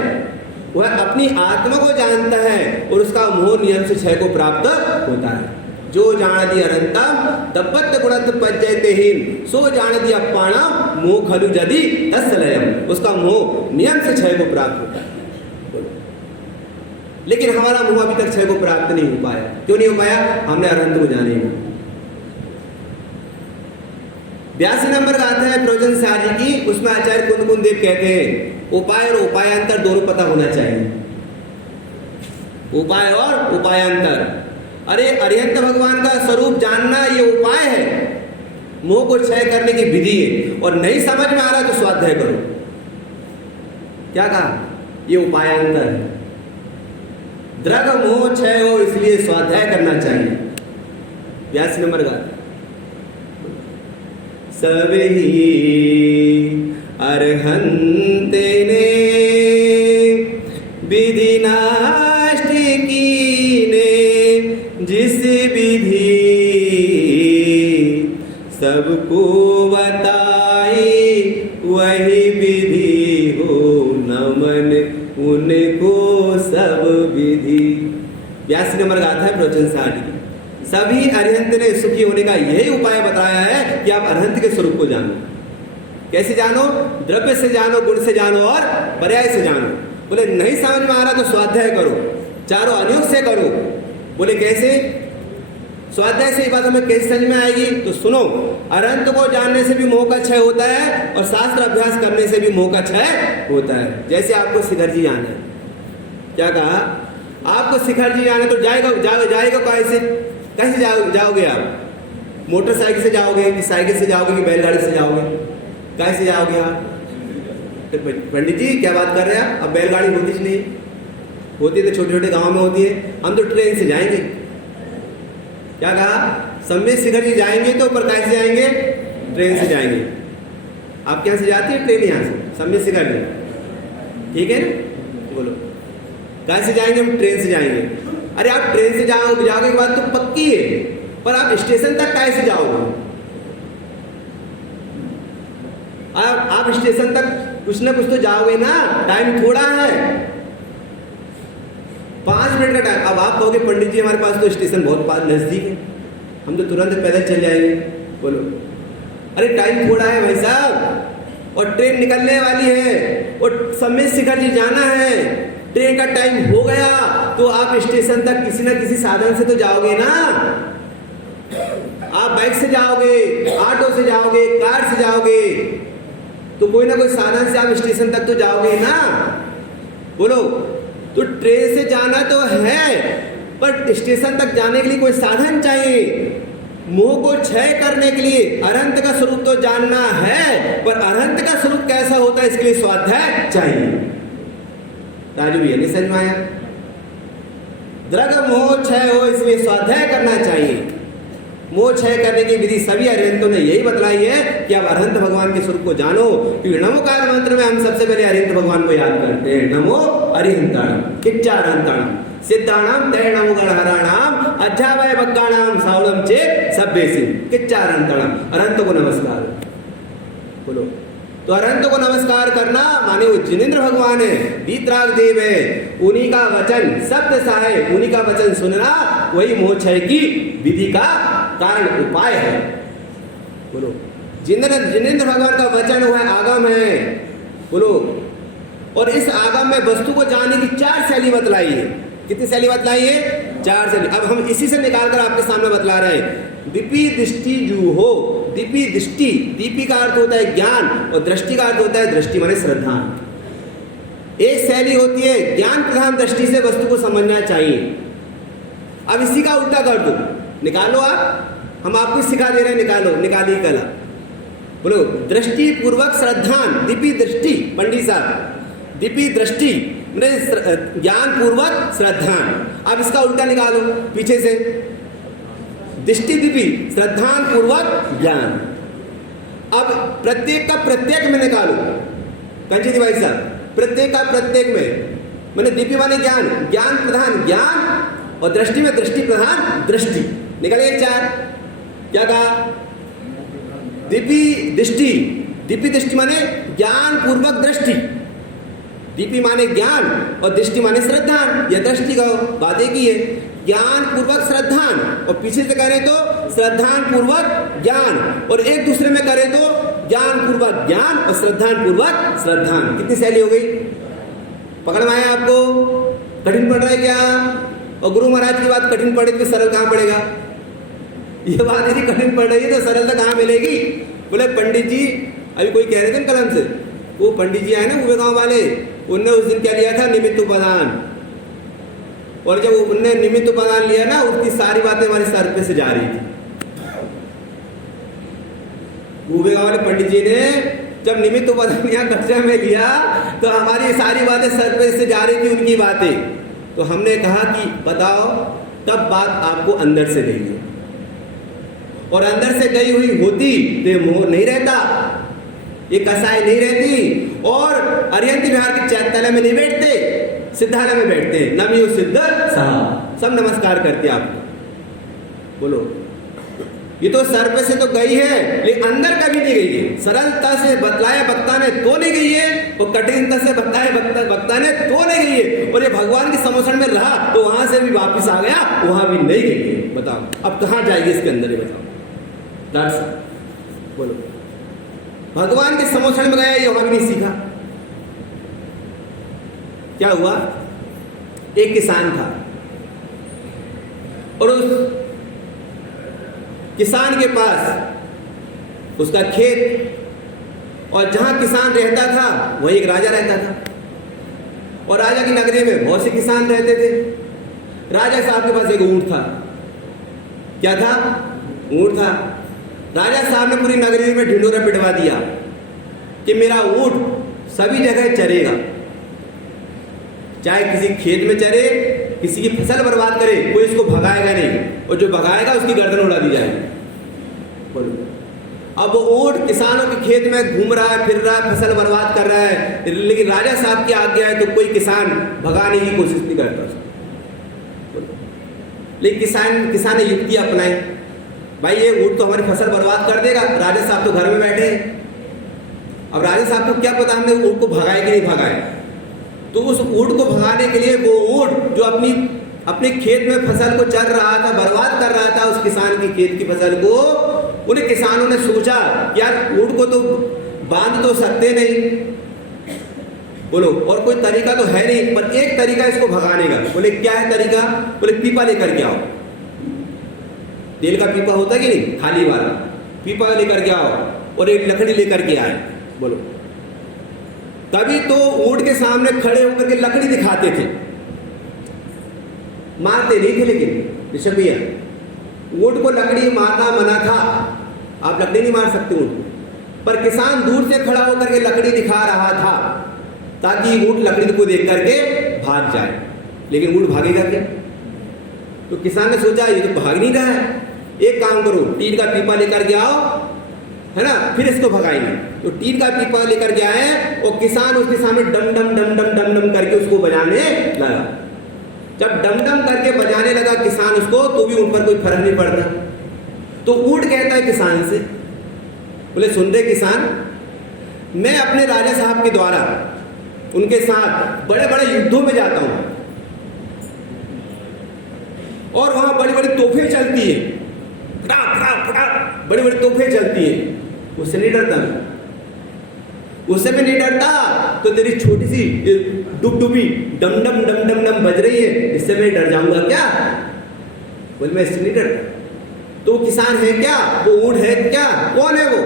वह अपनी आत्मा को जानता है और उसका मोह नियम से क्षय को प्राप्त होता है। जो जान दिया अरहंतम दपत गुणत पज्जते ही, सो जान दिया पाणम मोह खलु जदि तत्सलयम, उसका मोह नियम से क्षय को प्राप्त होता है। लेकिन हमारा मोह अभी तक क्षय को प्राप्त नहीं हो पाया। क्यों नहीं हो पाया? हमने अरहंत को जाने नहीं। 82 नंबर का आता है प्रवचन सारी की, उसमें आचार्य कुंद कुंद देव कहते हैं उपाय और उपायांतर दोनों पता होना चाहिए। उपाय और उपायांतर। अरे अरिहंत भगवान का स्वरूप जानना ये उपाय है, मोह को क्षय करने की विधि है। और नहीं समझ में आ रहा तो स्वाध्याय करो। क्या कहा? ये उपायांतर है। द्रग मोह क्षय हो इसलिए स्वाध्याय करना चाहिए। 82 नंबर का सभी अरहंत ने विधि नाष्ट कीने, जिस विधि सबको बताई वही विधि हो नमन उनको सब विधि। 82 नंबर गाथा है प्रवचन 60 की। सभी अरिहंत ने सुखी होने का यही उपाय बताया है कि आप अरिहंत के स्वरूप को जानो। कैसे जानो? द्रव्य से जानो, गुण से जानो और पर्याय से जानो। बोले नहीं समझ में आ रहा तो स्वाध्याय करो, चारों अनुयोग से करो। बोले कैसे? स्वाध्याय से ये बात हमें कैसे समझ में आएगी? तो सुनो, अरहंत को जानने से भी मोह का क्षय होता है और शास्त्र अभ्यास करने से भी मोह का क्षय होता है। जैसे आपको शिखर जी जाना है, क्या कहा? आपको शिखर जी जाना तो जाएगा कैसे जाओगे आप? मोटरसाइकिल से जाओगे कि साइकिल से जाओगे कि बैलगाड़ी से जाओगे? कैसे जाओगे आप? तो पंडित जी क्या बात कर रहे हैं आप? अब बैलगाड़ी होती नहीं, होती तो छोटे छोटे गाँव में होती है। हम तो ट्रेन से जाएंगे। क्या कहा? सम्यक शिखर जी जाएंगे तो पर कैसे जाएंगे? ट्रेन से जाएंगे। आप क्या से जाती है? ट्रेन यहाँ से सम्यक शिखर जी, ठीक है ना? बोलो कैसे जाएंगे? हम ट्रेन से जाएंगे। अरे आप ट्रेन से जाओगे की बात तो पक्की है, पर आप स्टेशन तक कैसे जाओगे? आप स्टेशन तक कुछ ना कुछ तो जाओगे ना, टाइम थोड़ा है, 5 मिनट का टाइम। अब आप कहोगे पंडित जी हमारे पास तो स्टेशन बहुत नजदीक है, हम तो तुरंत पैदल चल जाएंगे। बोलो अरे टाइम थोड़ा है भाई साहब, और ट्रेन निकलने वाली है और सम्यक शिखर जी जाना है। ट्रेन का टाइम हो गया तो आप स्टेशन तक किसी ना किसी साधन से तो जाओगे ना। आप बाइक से जाओगे, ऑटो से जाओगे, कार से जाओगे, तो कोई ना कोई साधन से आप स्टेशन तक तो जाओगे ना। बोलो तो ट्रेन से जाना तो है, पर स्टेशन तक जाने के लिए कोई साधन चाहिए। मोह को क्षय करने के लिए अरहंत का स्वरूप तो जानना है, पर अरहंत का स्वरूप कैसा होता है इसके लिए स्वाध्याय चाहिए। राजू भैया नहीं समझ में आया? द्रग मोह क्षय हो इसलिए स्वाध्याय करना चाहिए। मोह क्षय करने की विधि सभी अरिहंतों ने यही बतलाई है कि आप अरहंत भगवान के स्वरूप को जानो। क्योंकि नमोकार मंत्र में हम सबसे पहले अरिहंत भगवान को याद करते हैं। नमो अरिहंताणम किच्चारहंताणम सिद्धाणाम तैणाम गणहराणाम अध्यावय भक्ताणाम सावलम चेत सभ्येसिन किच्चारहंताणम। अरहंत को नमस्कार। बोलो तो अरहंत को नमस्कार करना माने वो जिनेंद्र भगवान है, वीतराग देव है, उन्हीं का वचन शब्द सा है, उन्हीं का वचन सुनना वही मोह क्षय की विधि का कारण उपाय है। बोलो जिनेंद्र भगवान का वचन हुआ आगम है। बोलो और इस आगम में वस्तु को जानने की 4 शैली बतलाई है। कितनी शैली बतलाई है? 4 शैली। अब हम इसी से निकालकर आपके सामने बतला रहे हैं। दीपी दृष्टि जू हो। दीपी दृष्टि, दीपी का अर्थ होता है ज्ञान और दृष्टि का अर्थ होता है दृष्टि माने श्रद्धा। एक शैली होती है ज्ञान प्रधान दृष्टि से वस्तु को समझना चाहिए। अब इसी का उल्टा कर दो, निकालो आप, हम आपको सिखा दे रहे हैं, निकालो, निकाली कला। बोलो दृष्टि पूर्वक श्रद्धान, दीपी दृष्टि, पंडित साहब दीपी दृष्टि ज्ञान पूर्वक श्रद्धान। अब इसका उल्टा निकालो पीछे से, दृष्टि दीपी श्रद्धान पूर्वक ज्ञान। अब प्रत्येक का प्रत्येक में निकालो कंची भाई साहब, प्रत्येक का प्रत्येक में मैंने दीपी माने ज्ञान, ज्ञान प्रधान ज्ञान और दृष्टि में दृष्टि प्रधान दृष्टि। निकले 4। क्या कहा? दीपी दृष्टि, दीपी दृष्टि माने ज्ञान पूर्वक दृष्टि। दीपी माने ज्ञान और दृष्टि माने श्रद्धान या दृष्टि का बात एक ही है। ज्ञान पूर्वक श्रद्धान और पीछे से करें तो श्रद्धान पूर्वक ज्ञान, और एक दूसरे में करें तो ज्ञान पूर्वक ज्ञान और श्रद्धान पूर्वक श्रद्धान। कितनी शैली हो गई? पकड़ में आया आपको? कठिन पड़ रहा है क्या? और गुरु महाराज की बात कठिन पड़े तो सरल कहाँ पड़ेगा? ये बात यदि कठिन पड़ रही है तो सरलता कहाँ मिलेगी? बोले पंडित जी अभी कोई कह रहे थे कलम से, वो पंडित जी आए ना उबे गाँव वाले, उनने उस दिन क्या लिया था? निमित्त उपादान। और जब उनने निमित्त उपादान लिया ना, उसकी सारी बातें हमारे सर पे से जा रही थी। उबे गाँव वाले पंडित जी ने जब निमित्त उपादान यहाँ कक्षा में लिया तो हमारी सारी बातें सर पे से जा रही थी, उनकी बातें। तो हमने कहा कि बताओ तब बात आपको अंदर से गई है, और अंदर से गई हुई होती तो मोह नहीं रहता, ये कसाई नहीं रहती, और अरिहंत विहार के चैत्यालय में नहीं बैठते, सिद्धालय में बैठते। नमियो सिद्ध साहब सब नमस्कार करते आपको। बोलो ये तो सर पे से तो गई है, लेकिन अंदर कभी नहीं गई है। सरलता से बतलाया वक्ता ने तो नहीं गई है, और कठिनता से बताया वक्ता ने तो नहीं गई है, और ये भगवान के समोषण में रहा तो वहां से भी वापस आ गया, वहां भी नहीं गई है। बताओ अब कहां जाएगी इसके अंदर, ये बताओ डॉक्टर साहब बोलो। भगवान के समोषण में गया, ये वहां भी नहीं सीखा। क्या हुआ, एक किसान था और उस किसान के पास उसका खेत, और जहां किसान रहता था वहीं एक राजा रहता था, और राजा की नगरी में बहुत से किसान रहते थे। राजा साहब के पास एक ऊंट था। क्या था, ऊंट था। राजा साहब ने पूरी नगरी में ढिंढोरा पिटवा दिया कि मेरा ऊंट सभी जगह चरेगा, चाहे किसी खेत में चरे, किसी की फसल बर्बाद करे, कोई इसको भगाएगा नहीं, और जो भगाएगा उसकी गर्दन उड़ा दी जाएगी। बोलो, अब वो ऊंट किसानों के खेत में घूम रहा है, फिर रहा है, फसल बर्बाद कर रहा है, लेकिन राजा साहब की आज्ञा है तो कोई किसान भगाने की कोशिश नहीं करता उसको। लेकिन किसान ने युक्ति अपनाई, भाई ये ऊंट तो हमारी फसल बर्बाद कर देगा, राजा साहब तो घर में बैठे हैं। अब राजा साहब को क्या पता हमने ऊंट को भगाए कि नहीं भगाए, तो उस ऊंट को भगाने के लिए वो ऊंट जो अपने खेत में फसल को चर रहा था, बर्बाद कर रहा था उस किसान की खेत की फसल को, उन्हें किसानों ने सोचा यार ऊंट को तो बांध तो सकते नहीं, बोलो, और कोई तरीका तो है नहीं, पर एक तरीका इसको भगाने का। बोले क्या है तरीका, बोले पीपा लेकर के आओ। तेल का पीपा होता कि नहीं, खाली वाला पीपा लेकर के आओ, और एक लकड़ी लेकर के आए। बोलो, तभी तो ऊंट के सामने खड़े होकर के लकड़ी दिखाते थे, मारते नहीं थे। लेकिन ऋषभ भैया, ऊंट को लकड़ी मारना मना था, आप लकड़ी नहीं मार सकते ऊंट को, पर किसान दूर से खड़ा होकर के लकड़ी दिखा रहा था ताकि ऊंट लकड़ी को देख करके भाग जाए। लेकिन ऊंट भागेगा क्या, तो किसान ने सोचा ये तो भाग नहीं रहा है, एक काम करो, टीन का पीपा लेकर के आओ, है ना, फिर इसको भगाएंगे। तो टीन का पीपा लेकर के आए, और किसान उसके सामने डम डम डम डम डम डम करके उसको बजाने लगा। जब डम डम करके बजाने लगा किसान उसको, तो भी ऊंट पर कोई फर्क नहीं पड़ता। तो ऊंट कहता है किसान से, बोले सुन रहे किसान, मैं अपने राजा साहब के द्वारा उनके साथ बड़े बड़े युद्धों में जाता हूं, और वहां बड़ी बड़ी तोफे चलती है, बड़ी बड़ी तोफे चलती है, उससे नहीं डरता मैं, उससे मैं नहीं डरता, तो तेरी छोटी सी डुबडुबी डम डम डम डम डम बज रही है, इससे मैं डर जाऊंगा क्या, बोले मैं इससे नहीं डरता। तो किसान है क्या, वो ऊंट है क्या, कौन है वो,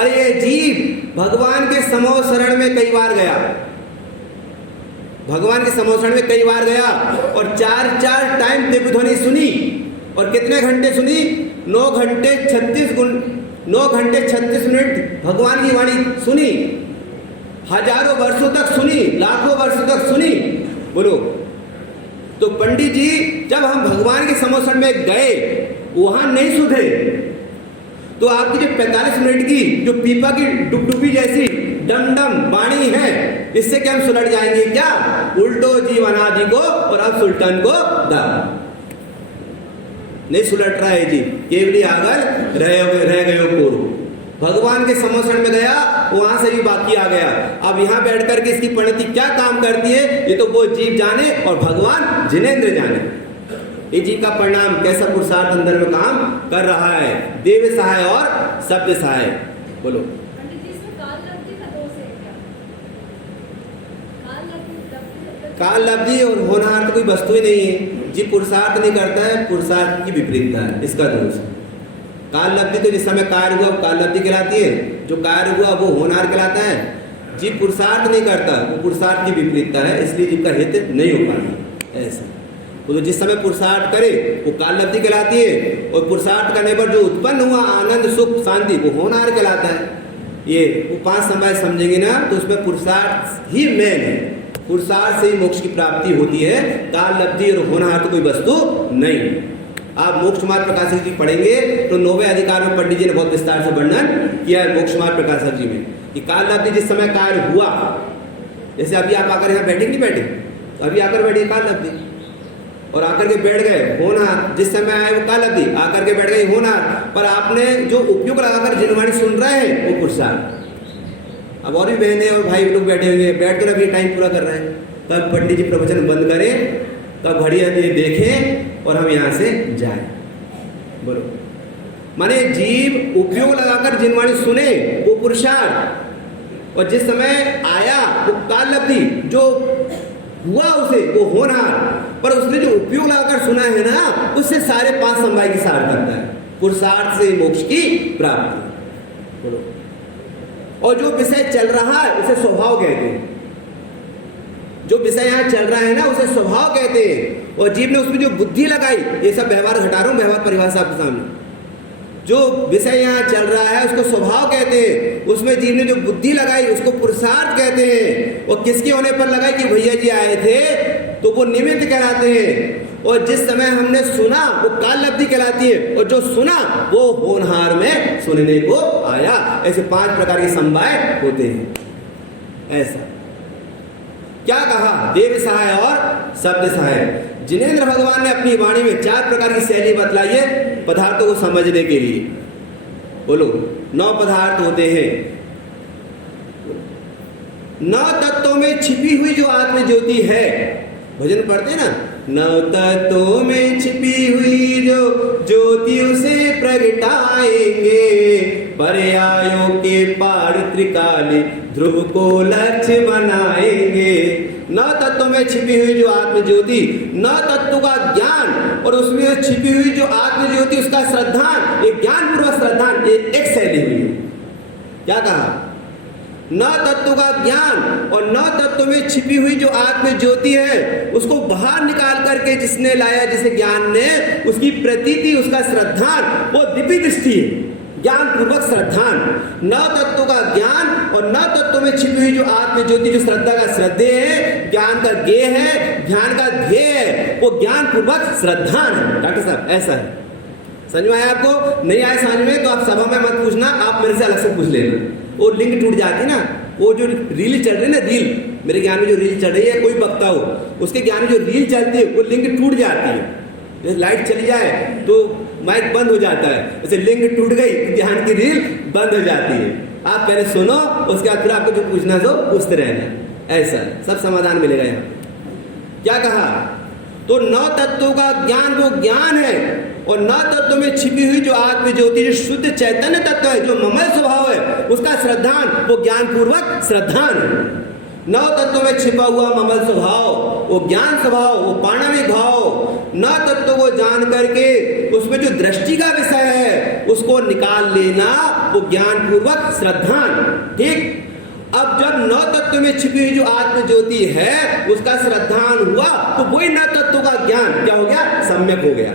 अरे ये जीव भगवान के समो शरण में कई बार गया, भगवान के समोषण में कई बार गया, और चार टाइम दिव्य ध्वनि सुनी, और कितने घंटे सुनी, 9 घंटे 36 मिनट भगवान की वाणी सुनी, हजारों वर्षों तक सुनी, लाखों वर्षों तक सुनी। बोलो, तो पंडित जी जब हम भगवान के समोषण में गए वहां नहीं सुधरे, तो आपकी जो 45 मिनट की जो पीपा की डुबडुबी जैसी डम डम वाणी है, इससे क्या हम सुलट जाएंगे क्या, उल्टो जीवन आदि को और अब सुल्तान को दाम नहीं सुलट रहा है जी, केवली आगर रह गयो कोरू। भगवान के समोषण में गया, वहां से भी बाकी आ गया। अब यहाँ बैठ करके इसकी परिणति क्या काम करती है, ये तो वो जीव जाने और भगवान जिनेंद्र जाने। ये जीव का परिणाम कैसा पुरुषार्थ अंदर में काम कर रहा है, देव सहाय और शब्द सहाय। बोलो, काल लब्धि और होनहार तो कोई वस्तु ही नहीं है जी, पुरुषार्थ नहीं करता है, पुरुषार्थ की विपरीतता है, इसका दोष। काल लब्धि तो जिस समय कार्य हुआ काल लब्धि कहलाती है, जो कार्य हुआ वो होनहार कहलाता है। जीव पुरुषार्थ नहीं करता, वो पुरुषार्थ की विपरीतता है, इसलिए जीव का हित नहीं हो पाता। ऐसा तो जिस समय पुरुषार्थ करे वो काल लब्धि कहलाती है, और पुरुषार्थ करने पर जो उत्पन्न हुआ आनंद सुख शांति वो होनहार कहलाता है। ये वो 5 समय समझेंगे ना, तो उसमें पुरुषार्थ ही मेन है, पुरुषार्थ से ही मोक्ष की प्राप्ति होती है, काल लब्धि और होनहार तो कोई वस्तु नहीं। आप मोक्ष मार्ग प्रकाशक जी पढ़ेंगे तो 9वें अधिकार में पंडित जी ने बहुत विस्तार से वर्णन किया है मोक्ष मार्ग प्रकाशक जी में, कि काल लब्धि जिस समय कार्य हुआ, जैसे अभी आप आकर यहाँ बैठे नहीं बैठे, अभी आकर बैठे काल लब्धि, और आकर के बैठ गए होनहार, जिस समय आए वो काल अवधि, आकर के बैठ गए होनहार, पर आपने जो उपयोग लगाकर जिनवाणी सुन रहे हैं वो पुरुषार्थ। अब और भी बहनें और भाई लोग बैठे हुए हैं, बैठ कर अभी टाइम पूरा कर रहे हैं, कब पंडित जी प्रवचन बंद करें, कब घड़ी देखें और हम यहाँ से जाएं। बोलो, माने जीव उपयोग लगाकर जिनवाणी सुने वो पुरुषार्थ, और जिस समय आया वो काल अवधि, जो हुआ उसे वो होनहार, पर उसने जो उपयोग लगाकर सुना है ना, उससे सारे 5 समवाय की सार्थकता है, पुरुषार्थ से मोक्ष की प्राप्ति। बोलो, और जो विषय चल रहा है उसे स्वभाव कहते हैं, जो विषय यहाँ चल रहा है ना उसे स्वभाव कहते हैं, और जीव ने उसमें जो बुद्धि लगाई, ये सब व्यवहार हटा रहा हूं, व्यवहार परिभाषा आपके सामने, जो विषय यहाँ चल रहा है उसको स्वभाव कहते हैं, उसमें जीव ने जो बुद्धि लगाई उसको पुरुषार्थ कहते हैं। और किसके होने पर लगाई कि भैया जी आए थे तो वो निमित्त कहलाते हैं, और जिस समय हमने सुना वो काल अवधि कहलाती है, और जो सुना वो होनहार में सुनने को आया। ऐसे 5 प्रकार के समवाय होते हैं। ऐसा क्या कहा, देव सहाय और शब्द सहाय। जिनेंद्र भगवान ने अपनी वाणी में 4 प्रकार की शैली बतलाई है पदार्थों को समझने के लिए। बोलो, 9 पदार्थ होते हैं। 9 तत्वों में छिपी हुई जो आत्म ज्योति है, भजन पढ़ते ना, 9 तत्वों में छिपी हुई जो ज्योति उसे प्रगटाएंगे, पर्यायों के पार त्रिकाली ध्रुव को लक्ष्य बनाएंगे। 9 तत्वों में छिपी हुई जो आत्म ज्योति, 9 तत्वों का ज्ञान, और उसमें छिपी हुई जो आत्म ज्योति उसका श्रद्धान, एक ज्ञान पूर्वक श्रद्धान, एक शैली हुई। क्या कहा, 9 तत्वों का ज्ञान और 9 तत्वों में छिपी हुई जो आत्म ज्योति है उसको बाहर निकाल करके जिसने लाया, जिसे ज्ञान ने, उसकी प्रतीति, उसका श्रद्धान, वो दिव्य दृष्टि है, ज्ञान पूर्वक श्रद्धान। 9 तत्वों का ज्ञान और 9 तत्वों में छिपी हुई जो आत्म ज्योति, जो श्रद्धा का श्रद्धेय है, ज्ञान का ज्ञेय है, ध्यान का ध्येय है, वो ज्ञान पूर्वक श्रद्धान है। डॉक्टर साहब ऐसा है, समझ में आया आपको? नहीं आया समझ में तो आप सभा में मत पूछना, आप मेरे से अलग से पूछ लेना। वो लिंक टूट जाती ना, वो जो रील चल रही है ना, रील, मेरे ज्ञान में जो रील चल रही है, कोई वक्ता हो उसके ज्ञान में जो रील चलती है वो लिंक टूट जाती है। जैसे लाइट चली जाए तो माइक बंद हो जाता है, जैसे लिंक टूट गई ध्यान की रील बंद हो जाती है। आप पहले सुनो, उसके बाद फिर आपको जो पूछना हो पूछते रहना। ऐसा सब समाधान मिलेगा यहाँ। क्या कहा, तो 9 तत्वों का ज्ञान वो ज्ञान है, और 9 तत्वों में छिपी हुई जो आत्म ज्योति, जो शुद्ध चैतन्य तत्व है, जो ममल स्वभाव है, उसका श्रद्धान, वो ज्ञान पूर्वक श्रद्धान है। 9 तत्वों में छिपा हुआ ममल स्वभाव, वो ज्ञान स्वभाव, वो पाणविक भाव, 9 तत्वों को जान करके उसमें जो दृष्टि का विषय है उसको निकाल लेना, वो ज्ञान पूर्वक श्रद्धान। ठीक, अब जब 9 तत्व में छिपी हुई जो आत्म ज्योति है उसका श्रद्धान हुआ, तो वही 9 तत्वों का ज्ञान क्या हो गया, सम्यक हो गया।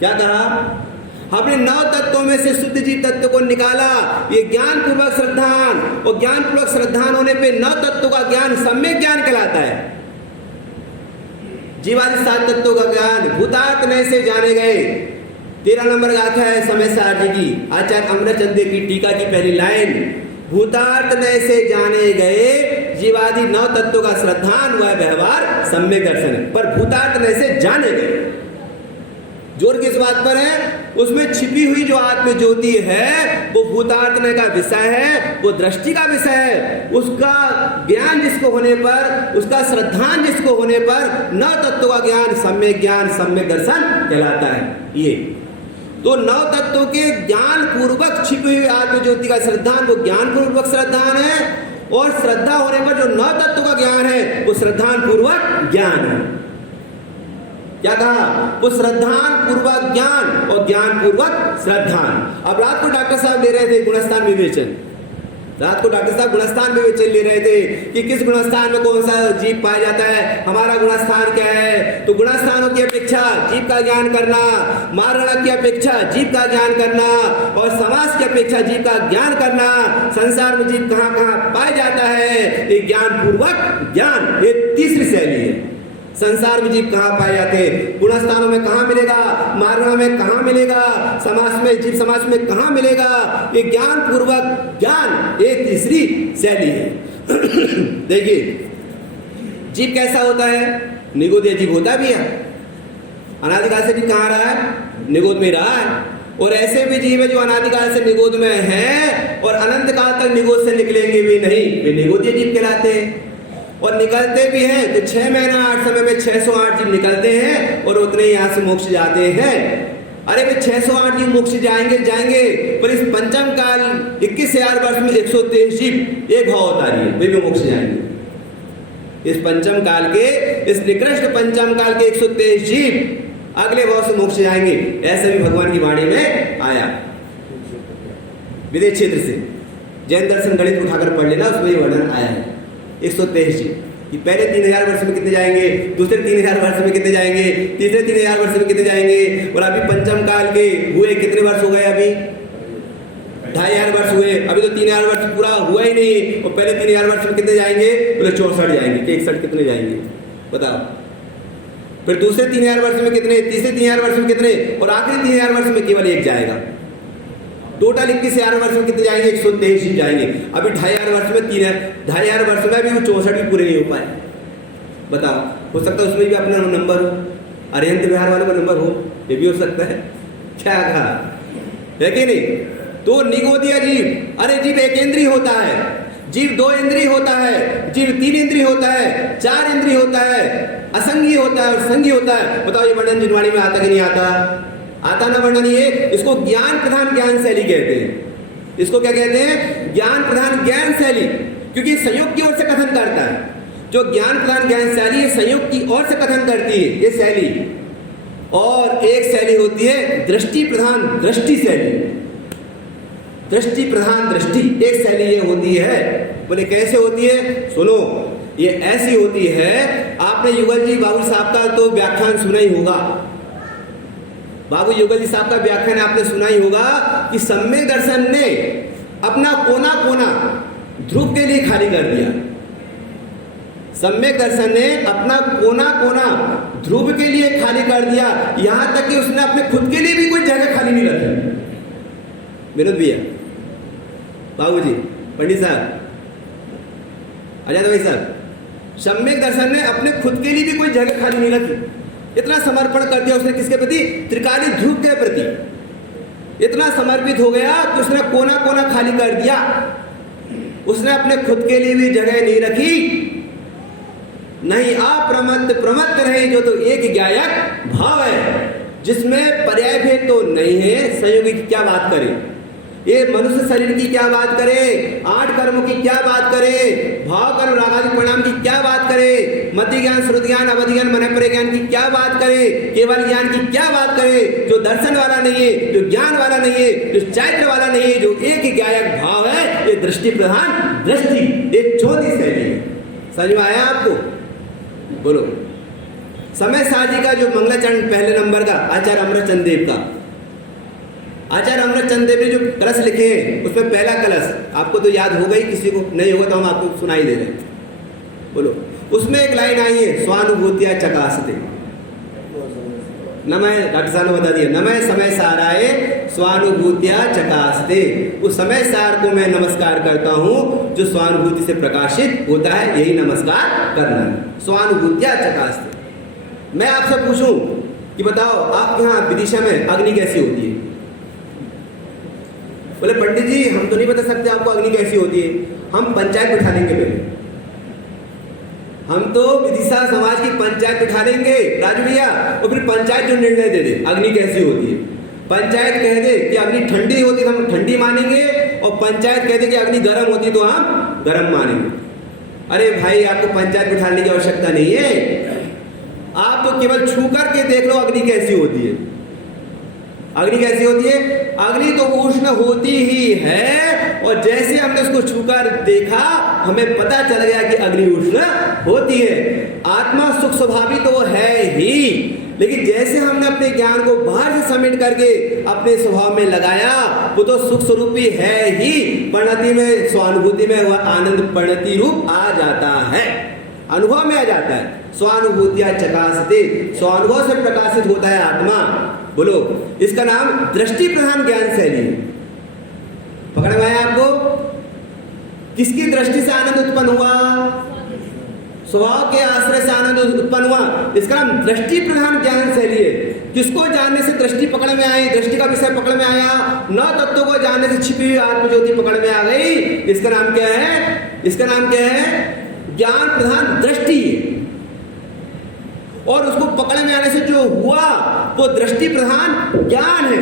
क्या कहा, हमने 9 तत्वों में से शुद्ध जीव तत्व को निकाला, ये ज्ञान पूर्वक श्रद्धान, और ज्ञान पूर्वक श्रद्धान होने पे 9 तत्वों का ज्ञान सम्यक ज्ञान कहलाता है। जीवादि 7 तत्वों का ज्ञान भूतार्थ नय से जाने गए। 13 नंबर गाथा है समय सार जी की, आचार्य अमरचंद्र की टीका की पहली लाइन, भूतार्थ नय से जाने गए, जीवादि 9 तत्वों का श्रद्धान हुआ व्यवहार सम्यक दर्शन है, पर भूतार्थ नय से जाने गए। जोर किस बात पर है, उसमें छिपी हुई जो आत्म ज्योति है वो भूतार्थनय का विषय है, वो दृष्टि का विषय है, उसका ज्ञान जिसको होने पर, उसका श्रद्धान जिसको होने पर 9 तत्वों का ज्ञान सम्यक दर्शन कहलाता है। ये तो 9 तत्वों के ज्ञान पूर्वक छिपी हुई आत्म ज्योति का श्रद्धान वो ज्ञान पूर्वक श्रद्धान है, और श्रद्धा होने पर जो 9 तत्वों का ज्ञान है वो श्रद्धान पूर्वक ज्ञान है। क्या कहा, वो श्रद्धान पूर्वक ज्ञान और ज्ञान पूर्वक श्रद्धान। अब रात को डॉक्टर साहब ले रहे थे गुणस्थान विवेचन, रात को डॉक्टर साहब गुणस्थान विवेचन ले रहे थे कि किस गुणस्थान में कौन सा जीव पाया जाता है, हमारा गुणस्थान क्या है। तो गुणस्थानों की अपेक्षा जीव का ज्ञान करना, मारणा की अपेक्षा जीव का ज्ञान करना, और समाज की अपेक्षा जीव का ज्ञान करना, संसार में जीव कहाँ कहाँ पाया जाता है, ये ज्ञान पूर्वक ज्ञान, ये तीसरी शैली है। संसार में जीव कहाँ पाए जाते हैं, गुणस्थानों में कहाँ मिलेगा, मारणा में कहाँ मिलेगा, समाज में, जीव समाज में कहाँ मिलेगा, ये ज्ञान पूर्वक ज्ञान, ये तीसरी शैली है। देखिए जीव कैसा होता है, निगोदय जीव होता भी है, अनादिकाल से जीव कहाँ रहा है? निगोद में रहा है। और ऐसे भी जीव है जो अनादिकाल से निगोद में है और अनंत काल तक निगोद से निकलेंगे भी नहीं, वे निगोदीय जीव कहलाते हैं। और निकलते भी हैं तो 6 महीना 8 समय में 608 जीव निकलते हैं और उतने ही यहाँ से मोक्ष जाते हैं। अरे भाई 608 जीव मोक्ष जाएंगे पर इस पंचम काल 21,000 वर्ष में 123 जीव एक भाव अवतारी है, वे भी मोक्ष जाएंगे। इस पंचम काल के, इस निकृष्ट पंचम काल के 123 जीव अगले भाव से मोक्ष जाएंगे। ऐसे भी भगवान की वाणी में आया विदेश क्षेत्र से। जैन दर्शन गणित उठाकर पढ़ लेना, उसमें ये वर्णन आया है 123 जीव कि पहले 3,000 वर्ष में कितने जाएंगे, दूसरे 3,000 वर्ष में कितने जाएंगे, तीसरे 3,000 वर्ष में कितने जाएंगे। और अभी पंचम काल के हुए कितने वर्ष हो गए? अभी 2,500 वर्ष हुए। अभी तो 3,000 वर्ष पूरा हुआ ही नहीं। और पहले 3,000 वर्ष में कितने जाएंगे? बोले 64 जाएंगे। 61 कितने जाएंगे बताओ? फिर दूसरे 3,000 वर्ष में कितने, तीसरे 3,000 वर्ष में कितने, और आखिरी 3,000 वर्ष में केवल एक जाएगा। टोटल 21,000 वर्ष में कितने जाएंगे? 123 जाएंगे। अभी 2,500 वर्ष में 2,500 वर्ष में भी वो 64 भी पूरे नहीं हो पाए। बताओ, हो सकता है उसमें भी अपना नंबर हो, अरिहंत विहार वालों का नंबर हो, ये भी हो सकता है। क्या कहा है कि नहीं? तो निगोदीय जीव, अरे जीव एक इंद्रिय होता है, जीव 2 इंद्रिय होता है, जीव 3 इंद्रिय होता है, 4 इंद्रिय होता है, असंगी होता है और संगी होता है। बताओ ये वर्णन जिनवाणी में आता कि नहीं आता? आता ना वर्णन। ये इसको ज्ञान प्रधान ज्ञान शैली कहते हैं। इसको क्या कहते हैं? ज्ञान प्रधान ज्ञान शैली, क्योंकि संयोग की ओर से कथन करता है। जो ज्ञान प्रधान ज्ञान शैली संयोग की ओर से कथन करती है ये शैली। और एक शैली होती है दृष्टि प्रधान दृष्टि शैली। दृष्टि प्रधान दृष्टि एक शैली ये होती है। बोले कैसे होती है? सुनो, ये ऐसी होती है, आपने युगल जी बाबू साहब का तो व्याख्यान सुना ही होगा। बाबू युगल जी साहब का व्याख्यान आपने सुना ही होगा कि सम्यक दर्शन ने अपना कोना कोना ध्रुव के लिए खाली कर दिया। सम्यक दर्शन ने अपना कोना कोना ध्रुव के लिए खाली कर दिया, यहां तक कि उसने अपने खुद के लिए भी कोई जगह खाली नहीं रखी। विनोद भैया, बाबू जी, पंडित साहब, आजाद भाई साहब, सम्यक दर्शन ने अपने खुद के लिए भी कोई जगह खाली नहीं रखी। इतना समर्पण कर दिया उसने किसके प्रति? त्रिकाली ध्रुव के प्रति। इतना समर्पित हो गया कि उसने कोना कोना खाली कर दिया। उसने अपने खुद के लिए भी जगह नहीं रखी। नहीं अप्रमत्त प्रमत्त रहे जो तो एक ज्ञायक भाव है, जिसमें पर्याय भेद तो नहीं है। संयोगी की क्या बात करें, ये मनुष्य शरीर की क्या बात करे, 8 कर्मों की क्या बात करे, भाव कर्म रागादि परिणाम की क्या बात करे, मति ज्ञान श्रुति ज्ञान अवधि ज्ञान मन पर ज्ञान की क्या बात करे, केवल ज्ञान की क्या बात करे, जो दर्शन वाला नहीं है, जो ज्ञान वाला नहीं है, जो चैत्र वाला नहीं है, जो एक ज्ञायक भाव है, ये दृष्टि प्रधान दृष्टि एक चौथी शैली है। समझ में आया आपको? बोलो। समय साजी का जो मंगलाचरण पहले नंबर का आचार्य अमृतचंद देव का, आचार्य अमृतचंद देव ने जो कलश लिखे हैं उसमें पहला कलश आपको तो याद होगा ही, किसी को नहीं होगा तो हम आपको सुनाई दे रहे हैं। बोलो। उसमें एक लाइन आई है, स्वानुभूतिया चकासते। नमः, डॉक्टर साहब ने बता दिया, नमः समय साराए स्वानुभूतिया चकासते। उस समय सार को मैं नमस्कार करता हूं जो स्वानुभूति से प्रकाशित होता है, यही नमस्कार करना है। स्वानुभूतिया चकासते। मैं आपसे पूछूं कि बताओ आप यहाँ विदिशा में अग्नि कैसी होती है? बोले पंडित जी हम तो नहीं बता सकते आपको अग्नि कैसी होती है, हम पंचायत बिठा देंगे। पहले हम तो विदिशा समाज की पंचायत बिठा देंगे राजू भैया, और फिर पंचायत जो निर्णय दे दे अग्नि कैसी होती है। पंचायत कह दे कि अग्नि ठंडी होती तो हम ठंडी मानेंगे, और पंचायत कह दे कि अग्नि गर्म होती तो हम गर्म मानेंगे। अरे भाई आपको पंचायत बिठाने की आवश्यकता नहीं है, आप तो केवल छू करके देख लो अग्नि कैसी होती है। अग्नि कैसी होती है? अग्नि तो उष्ण होती ही है, और जैसे हमने उसको छूकर देखा हमें पता चल गया कि अग्नि उष्ण होती है। आत्मा सुख स्वभावी तो वो है ही, लेकिन जैसे हमने अपने ज्ञान को बाहर से समेट करके अपने स्वभाव में लगाया, वो तो सुख स्वरूपी है ही। परिणति में, स्वानुभूति में वह आनंद परिणति रूप आ जाता है, अनुभव में आ जाता है। स्वानुभूतिया चकासते, स्वानुभव से प्रकाशित होता है आत्मा। बोलो। इसका नाम दृष्टि प्रधान ज्ञान शैली। पकड़ में आया आपको? किसकी दृष्टि से आनंद उत्पन्न हुआ? स्वभाव के आश्रय से आनंद उत्पन्न हुआ। इसका नाम दृष्टि प्रधान ज्ञान शैली है। किसको जानने से दृष्टि पकड़ में आई, दृष्टि का विषय पकड़ में आया, न तत्व को जानने से छिपी हुई आत्मज्योति पकड़ में आ गई। इसका नाम क्या है? इसका नाम क्या है? ज्ञान प्रधान दृष्टि। और उसको पकड़ में आने से जो हुआ वो दृष्टि प्रधान ज्ञान है।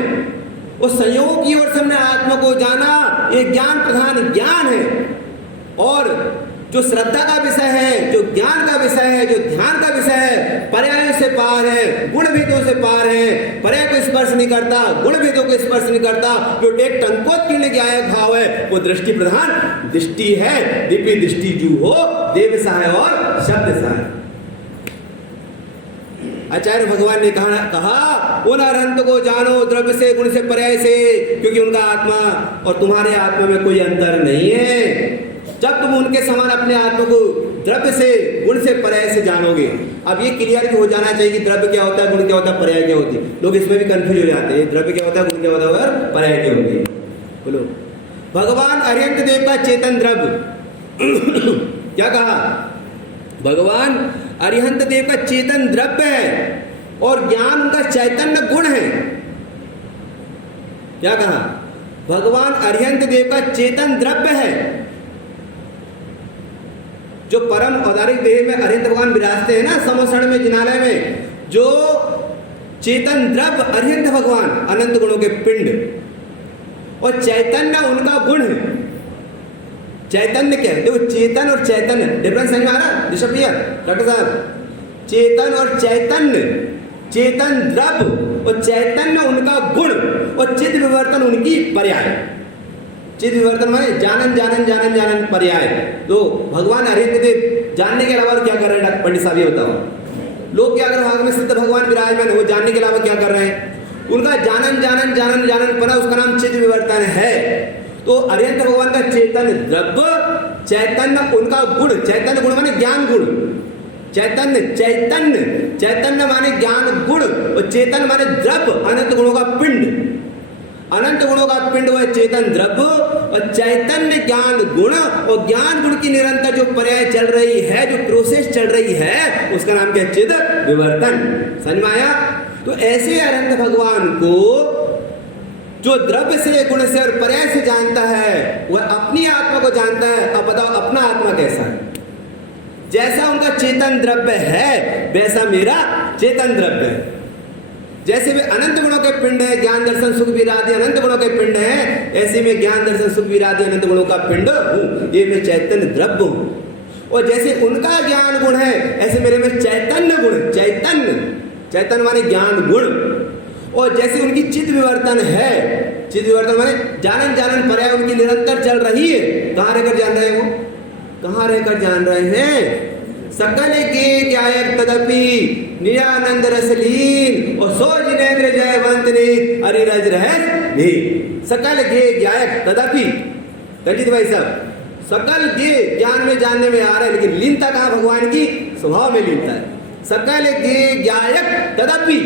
उस संयोग की ओर से हमने आत्मा को जाना, ये ज्ञान प्रधान ज्ञान है। और जो श्रद्धा का विषय है, जो ज्ञान का विषय है, जो ध्यान का विषय है, पर्याय से पार है, गुण भेदों से पार है, पर्याय को स्पर्श नहीं करता, गुण भेदों को स्पर्श नहीं करता, जो एक टंकोत्कीर्ण ज्ञायक भाव है वो दृष्टि प्रधान दृष्टि है। दिव्य दृष्टि जो हो देव सहाय और शब्द सहाय। आचार्य भगवान ने कहा उन अरहंत को जानो द्रव्य से, गुण से, पर्याय से, क्योंकि उनका आत्मा और तुम्हारे आत्मा में कोई अंतर नहीं है। जब तुम उनके समान अपने आत्मा को द्रव्य से, गुण से, पर्याय से जानोगे। अब ये क्लियर हो जाना चाहिए कि द्रव्य क्या होता है, गुण क्या होता है, पर्याय क्या होती है। लोग इसमें भी कंफ्यूज हो जाते हैं, द्रव्य क्या होता है, गुण क्या होता है और पर्याय क्या होती है। बोलो, भगवान अरिहंत देव का चेतन द्रव्य क्या कहा? भगवान अरिहंत देव का चेतन द्रव्य है और ज्ञान उनका चैतन्य गुण है। क्या कहा? भगवान अरिहंत देव का चेतन द्रव्य है। जो परम औदारिक देह में अरिहंत भगवान विराजते हैं ना, समोसण में, जिनालय में, जो चेतन द्रव्य अरिहंत भगवान, अनंत गुणों के पिंड, और चैतन्य उनका गुण है। चैतन्य क्या है? देखो, चेतन और चैतन्य डिफरेंस समझ में आ रहा? ऋषभ भैया, डॉक्टर साहब, चेतन और चैतन्य, चेतन द्रव्य और चैतन्य उनका गुण और चिद विवर्तन उनकी पर्याय। चिद विवर्तन माने जानन जानन जानन जानन पर्याय। तो भगवान अरिहंत देव जानने के अलावा क्या कर रहे हैं? पंडित साहब ये बताओ। लोग क्या कर रहे हैं? भाग में सिद्ध भगवान विराजमान है, वो जानने के अलावा क्या कर रहे हैं? उनका जानन जानन जानन जानन पना, उसका नाम चिद विवर्तन है। तो अरिहंत भगवान का चेतन द्रव्य, चैतन्य उनका गुण, चैतन्य गुण माने ज्ञान गुण, चैतन्य चैतन्य चैतन्य माने ज्ञान गुण, और चेतन माने द्रव्य, अनंत गुणों का पिंड। अनंत गुणों का पिंड वह चेतन द्रव्य और चैतन्य ज्ञान गुण, और ज्ञान गुण की निरंतर जो पर्याय चल रही है, जो प्रोसेस चल रही है, उसका नाम क्या है? चिद विवर्तन। समझ में आया? तो ऐसे अरिहंत भगवान को जो द्रव्य से, गुण से और पर्याय से जानता है, वह अपनी आत्मा को जानता है। अब बताओ अपना आत्मा कैसा है? जैसा उनका चेतन द्रव्य है वैसा मेरा चेतन द्रव्य है। जैसे वे अनंत गुणों के पिंड है, ज्ञान दर्शन सुख विरादि अनंत गुणों के पिंड है, ऐसे में ज्ञान दर्शन सुख विरादि अनंत गुणों का पिंड हूं, ये मैं चैतन्य द्रव्य हूं। और जैसे उनका ज्ञान गुण है, ऐसे मेरे में चैतन्य गुण, चैतन्य चैतन्य माने ज्ञान गुण। और जैसे उनकी चिद विवर्तन है, चिद विवर्तन माने जानन जानन पर्याय उनकी निरंतर चल रही है। कहाँ रहकर जान रहे हैं वो? कहाँ रहकर जान रहे हैं? सकल के ज्ञायक तदपि निरानंद रसलीन, और सो जिनेन्द्र जयवंत ने अरिरज रहस्य भी। सकल के ज्ञायक तदपि, कलित भाई साहब, सकल के ज्ञान में जानने में आ रहा है, लेकिन लीनता कहाँ? भगवान की स्वभाव में लीनता है। सकल के ज्ञायक तदपि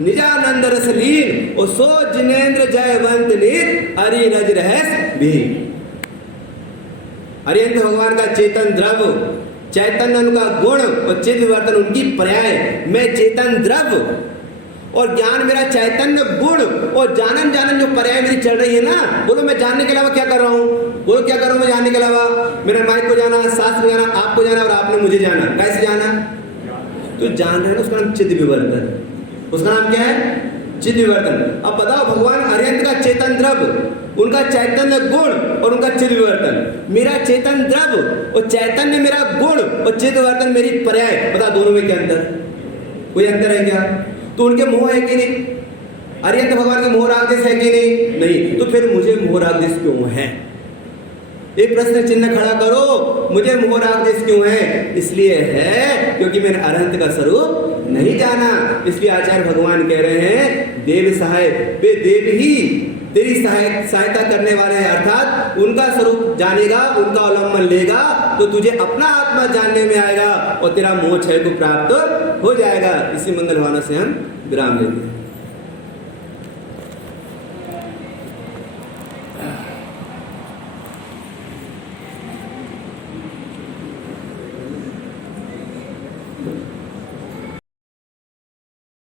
निजानंद रसलीन, और सो जिनेन्द्र जयवंत ने अरिरज रहस्य भी। अरिहंत भगवान का चेतन द्रव्य, चैतन्य उनका गुण और चिद विवर्तन उनकी पर्याय। मैं चेतन द्रव्य और ज्ञान मेरा चैतन्य गुण, और जानन जानन जो पर्याय मेरी चल रही है ना। बोलो, मैं जानने के अलावा क्या कर रहा हूँ? बोलो, क्या कर रहा हूँ मैं जानने के अलावा? मेरे माइक को जाना, शास्त्र को जाना, आपको जाना, और आपने मुझे जाना। कैसे जाना? तो जान रहे हैं, उसका नाम चिद विवर्तन। उसका नाम क्या है? चिद विवर्तन। अब बताओ, भगवान अरिहंत का चेतन द्रव्य, उनका चैतन्य गुण और उनका चिद विवर्तन। मेरा चेतन द्रव्य और चैतन्य मेरा गुण और चिद विवर्तन मेरी पर्याय। बता, दोनों में क्या अंतर? कोई अंतर है क्या? तो उनके मोह है कि नहीं? अरिहंत भगवान के मोह राग देश है कि नहीं? नहीं। तो फिर मुझे मोह राग देश क्यों है? एक प्रश्न चिन्ह खड़ा करो, मुझे मोह राग देश क्यों है? इसलिए है क्योंकि मैंने अरिहंत का स्वरूप नहीं जाना। इसलिए आचार्य भगवान कह रहे हैं, देव सहाय, वे देव ही तेरी सहायता करने वाले हैं, अर्थात उनका स्वरूप जानेगा, उनका अवलंबन लेगा तो तुझे अपना आत्मा जानने में आएगा और तेरा मोह क्षय को प्राप्त हो जाएगा। इसी मंगल भावना से हम विराम लेते हैं।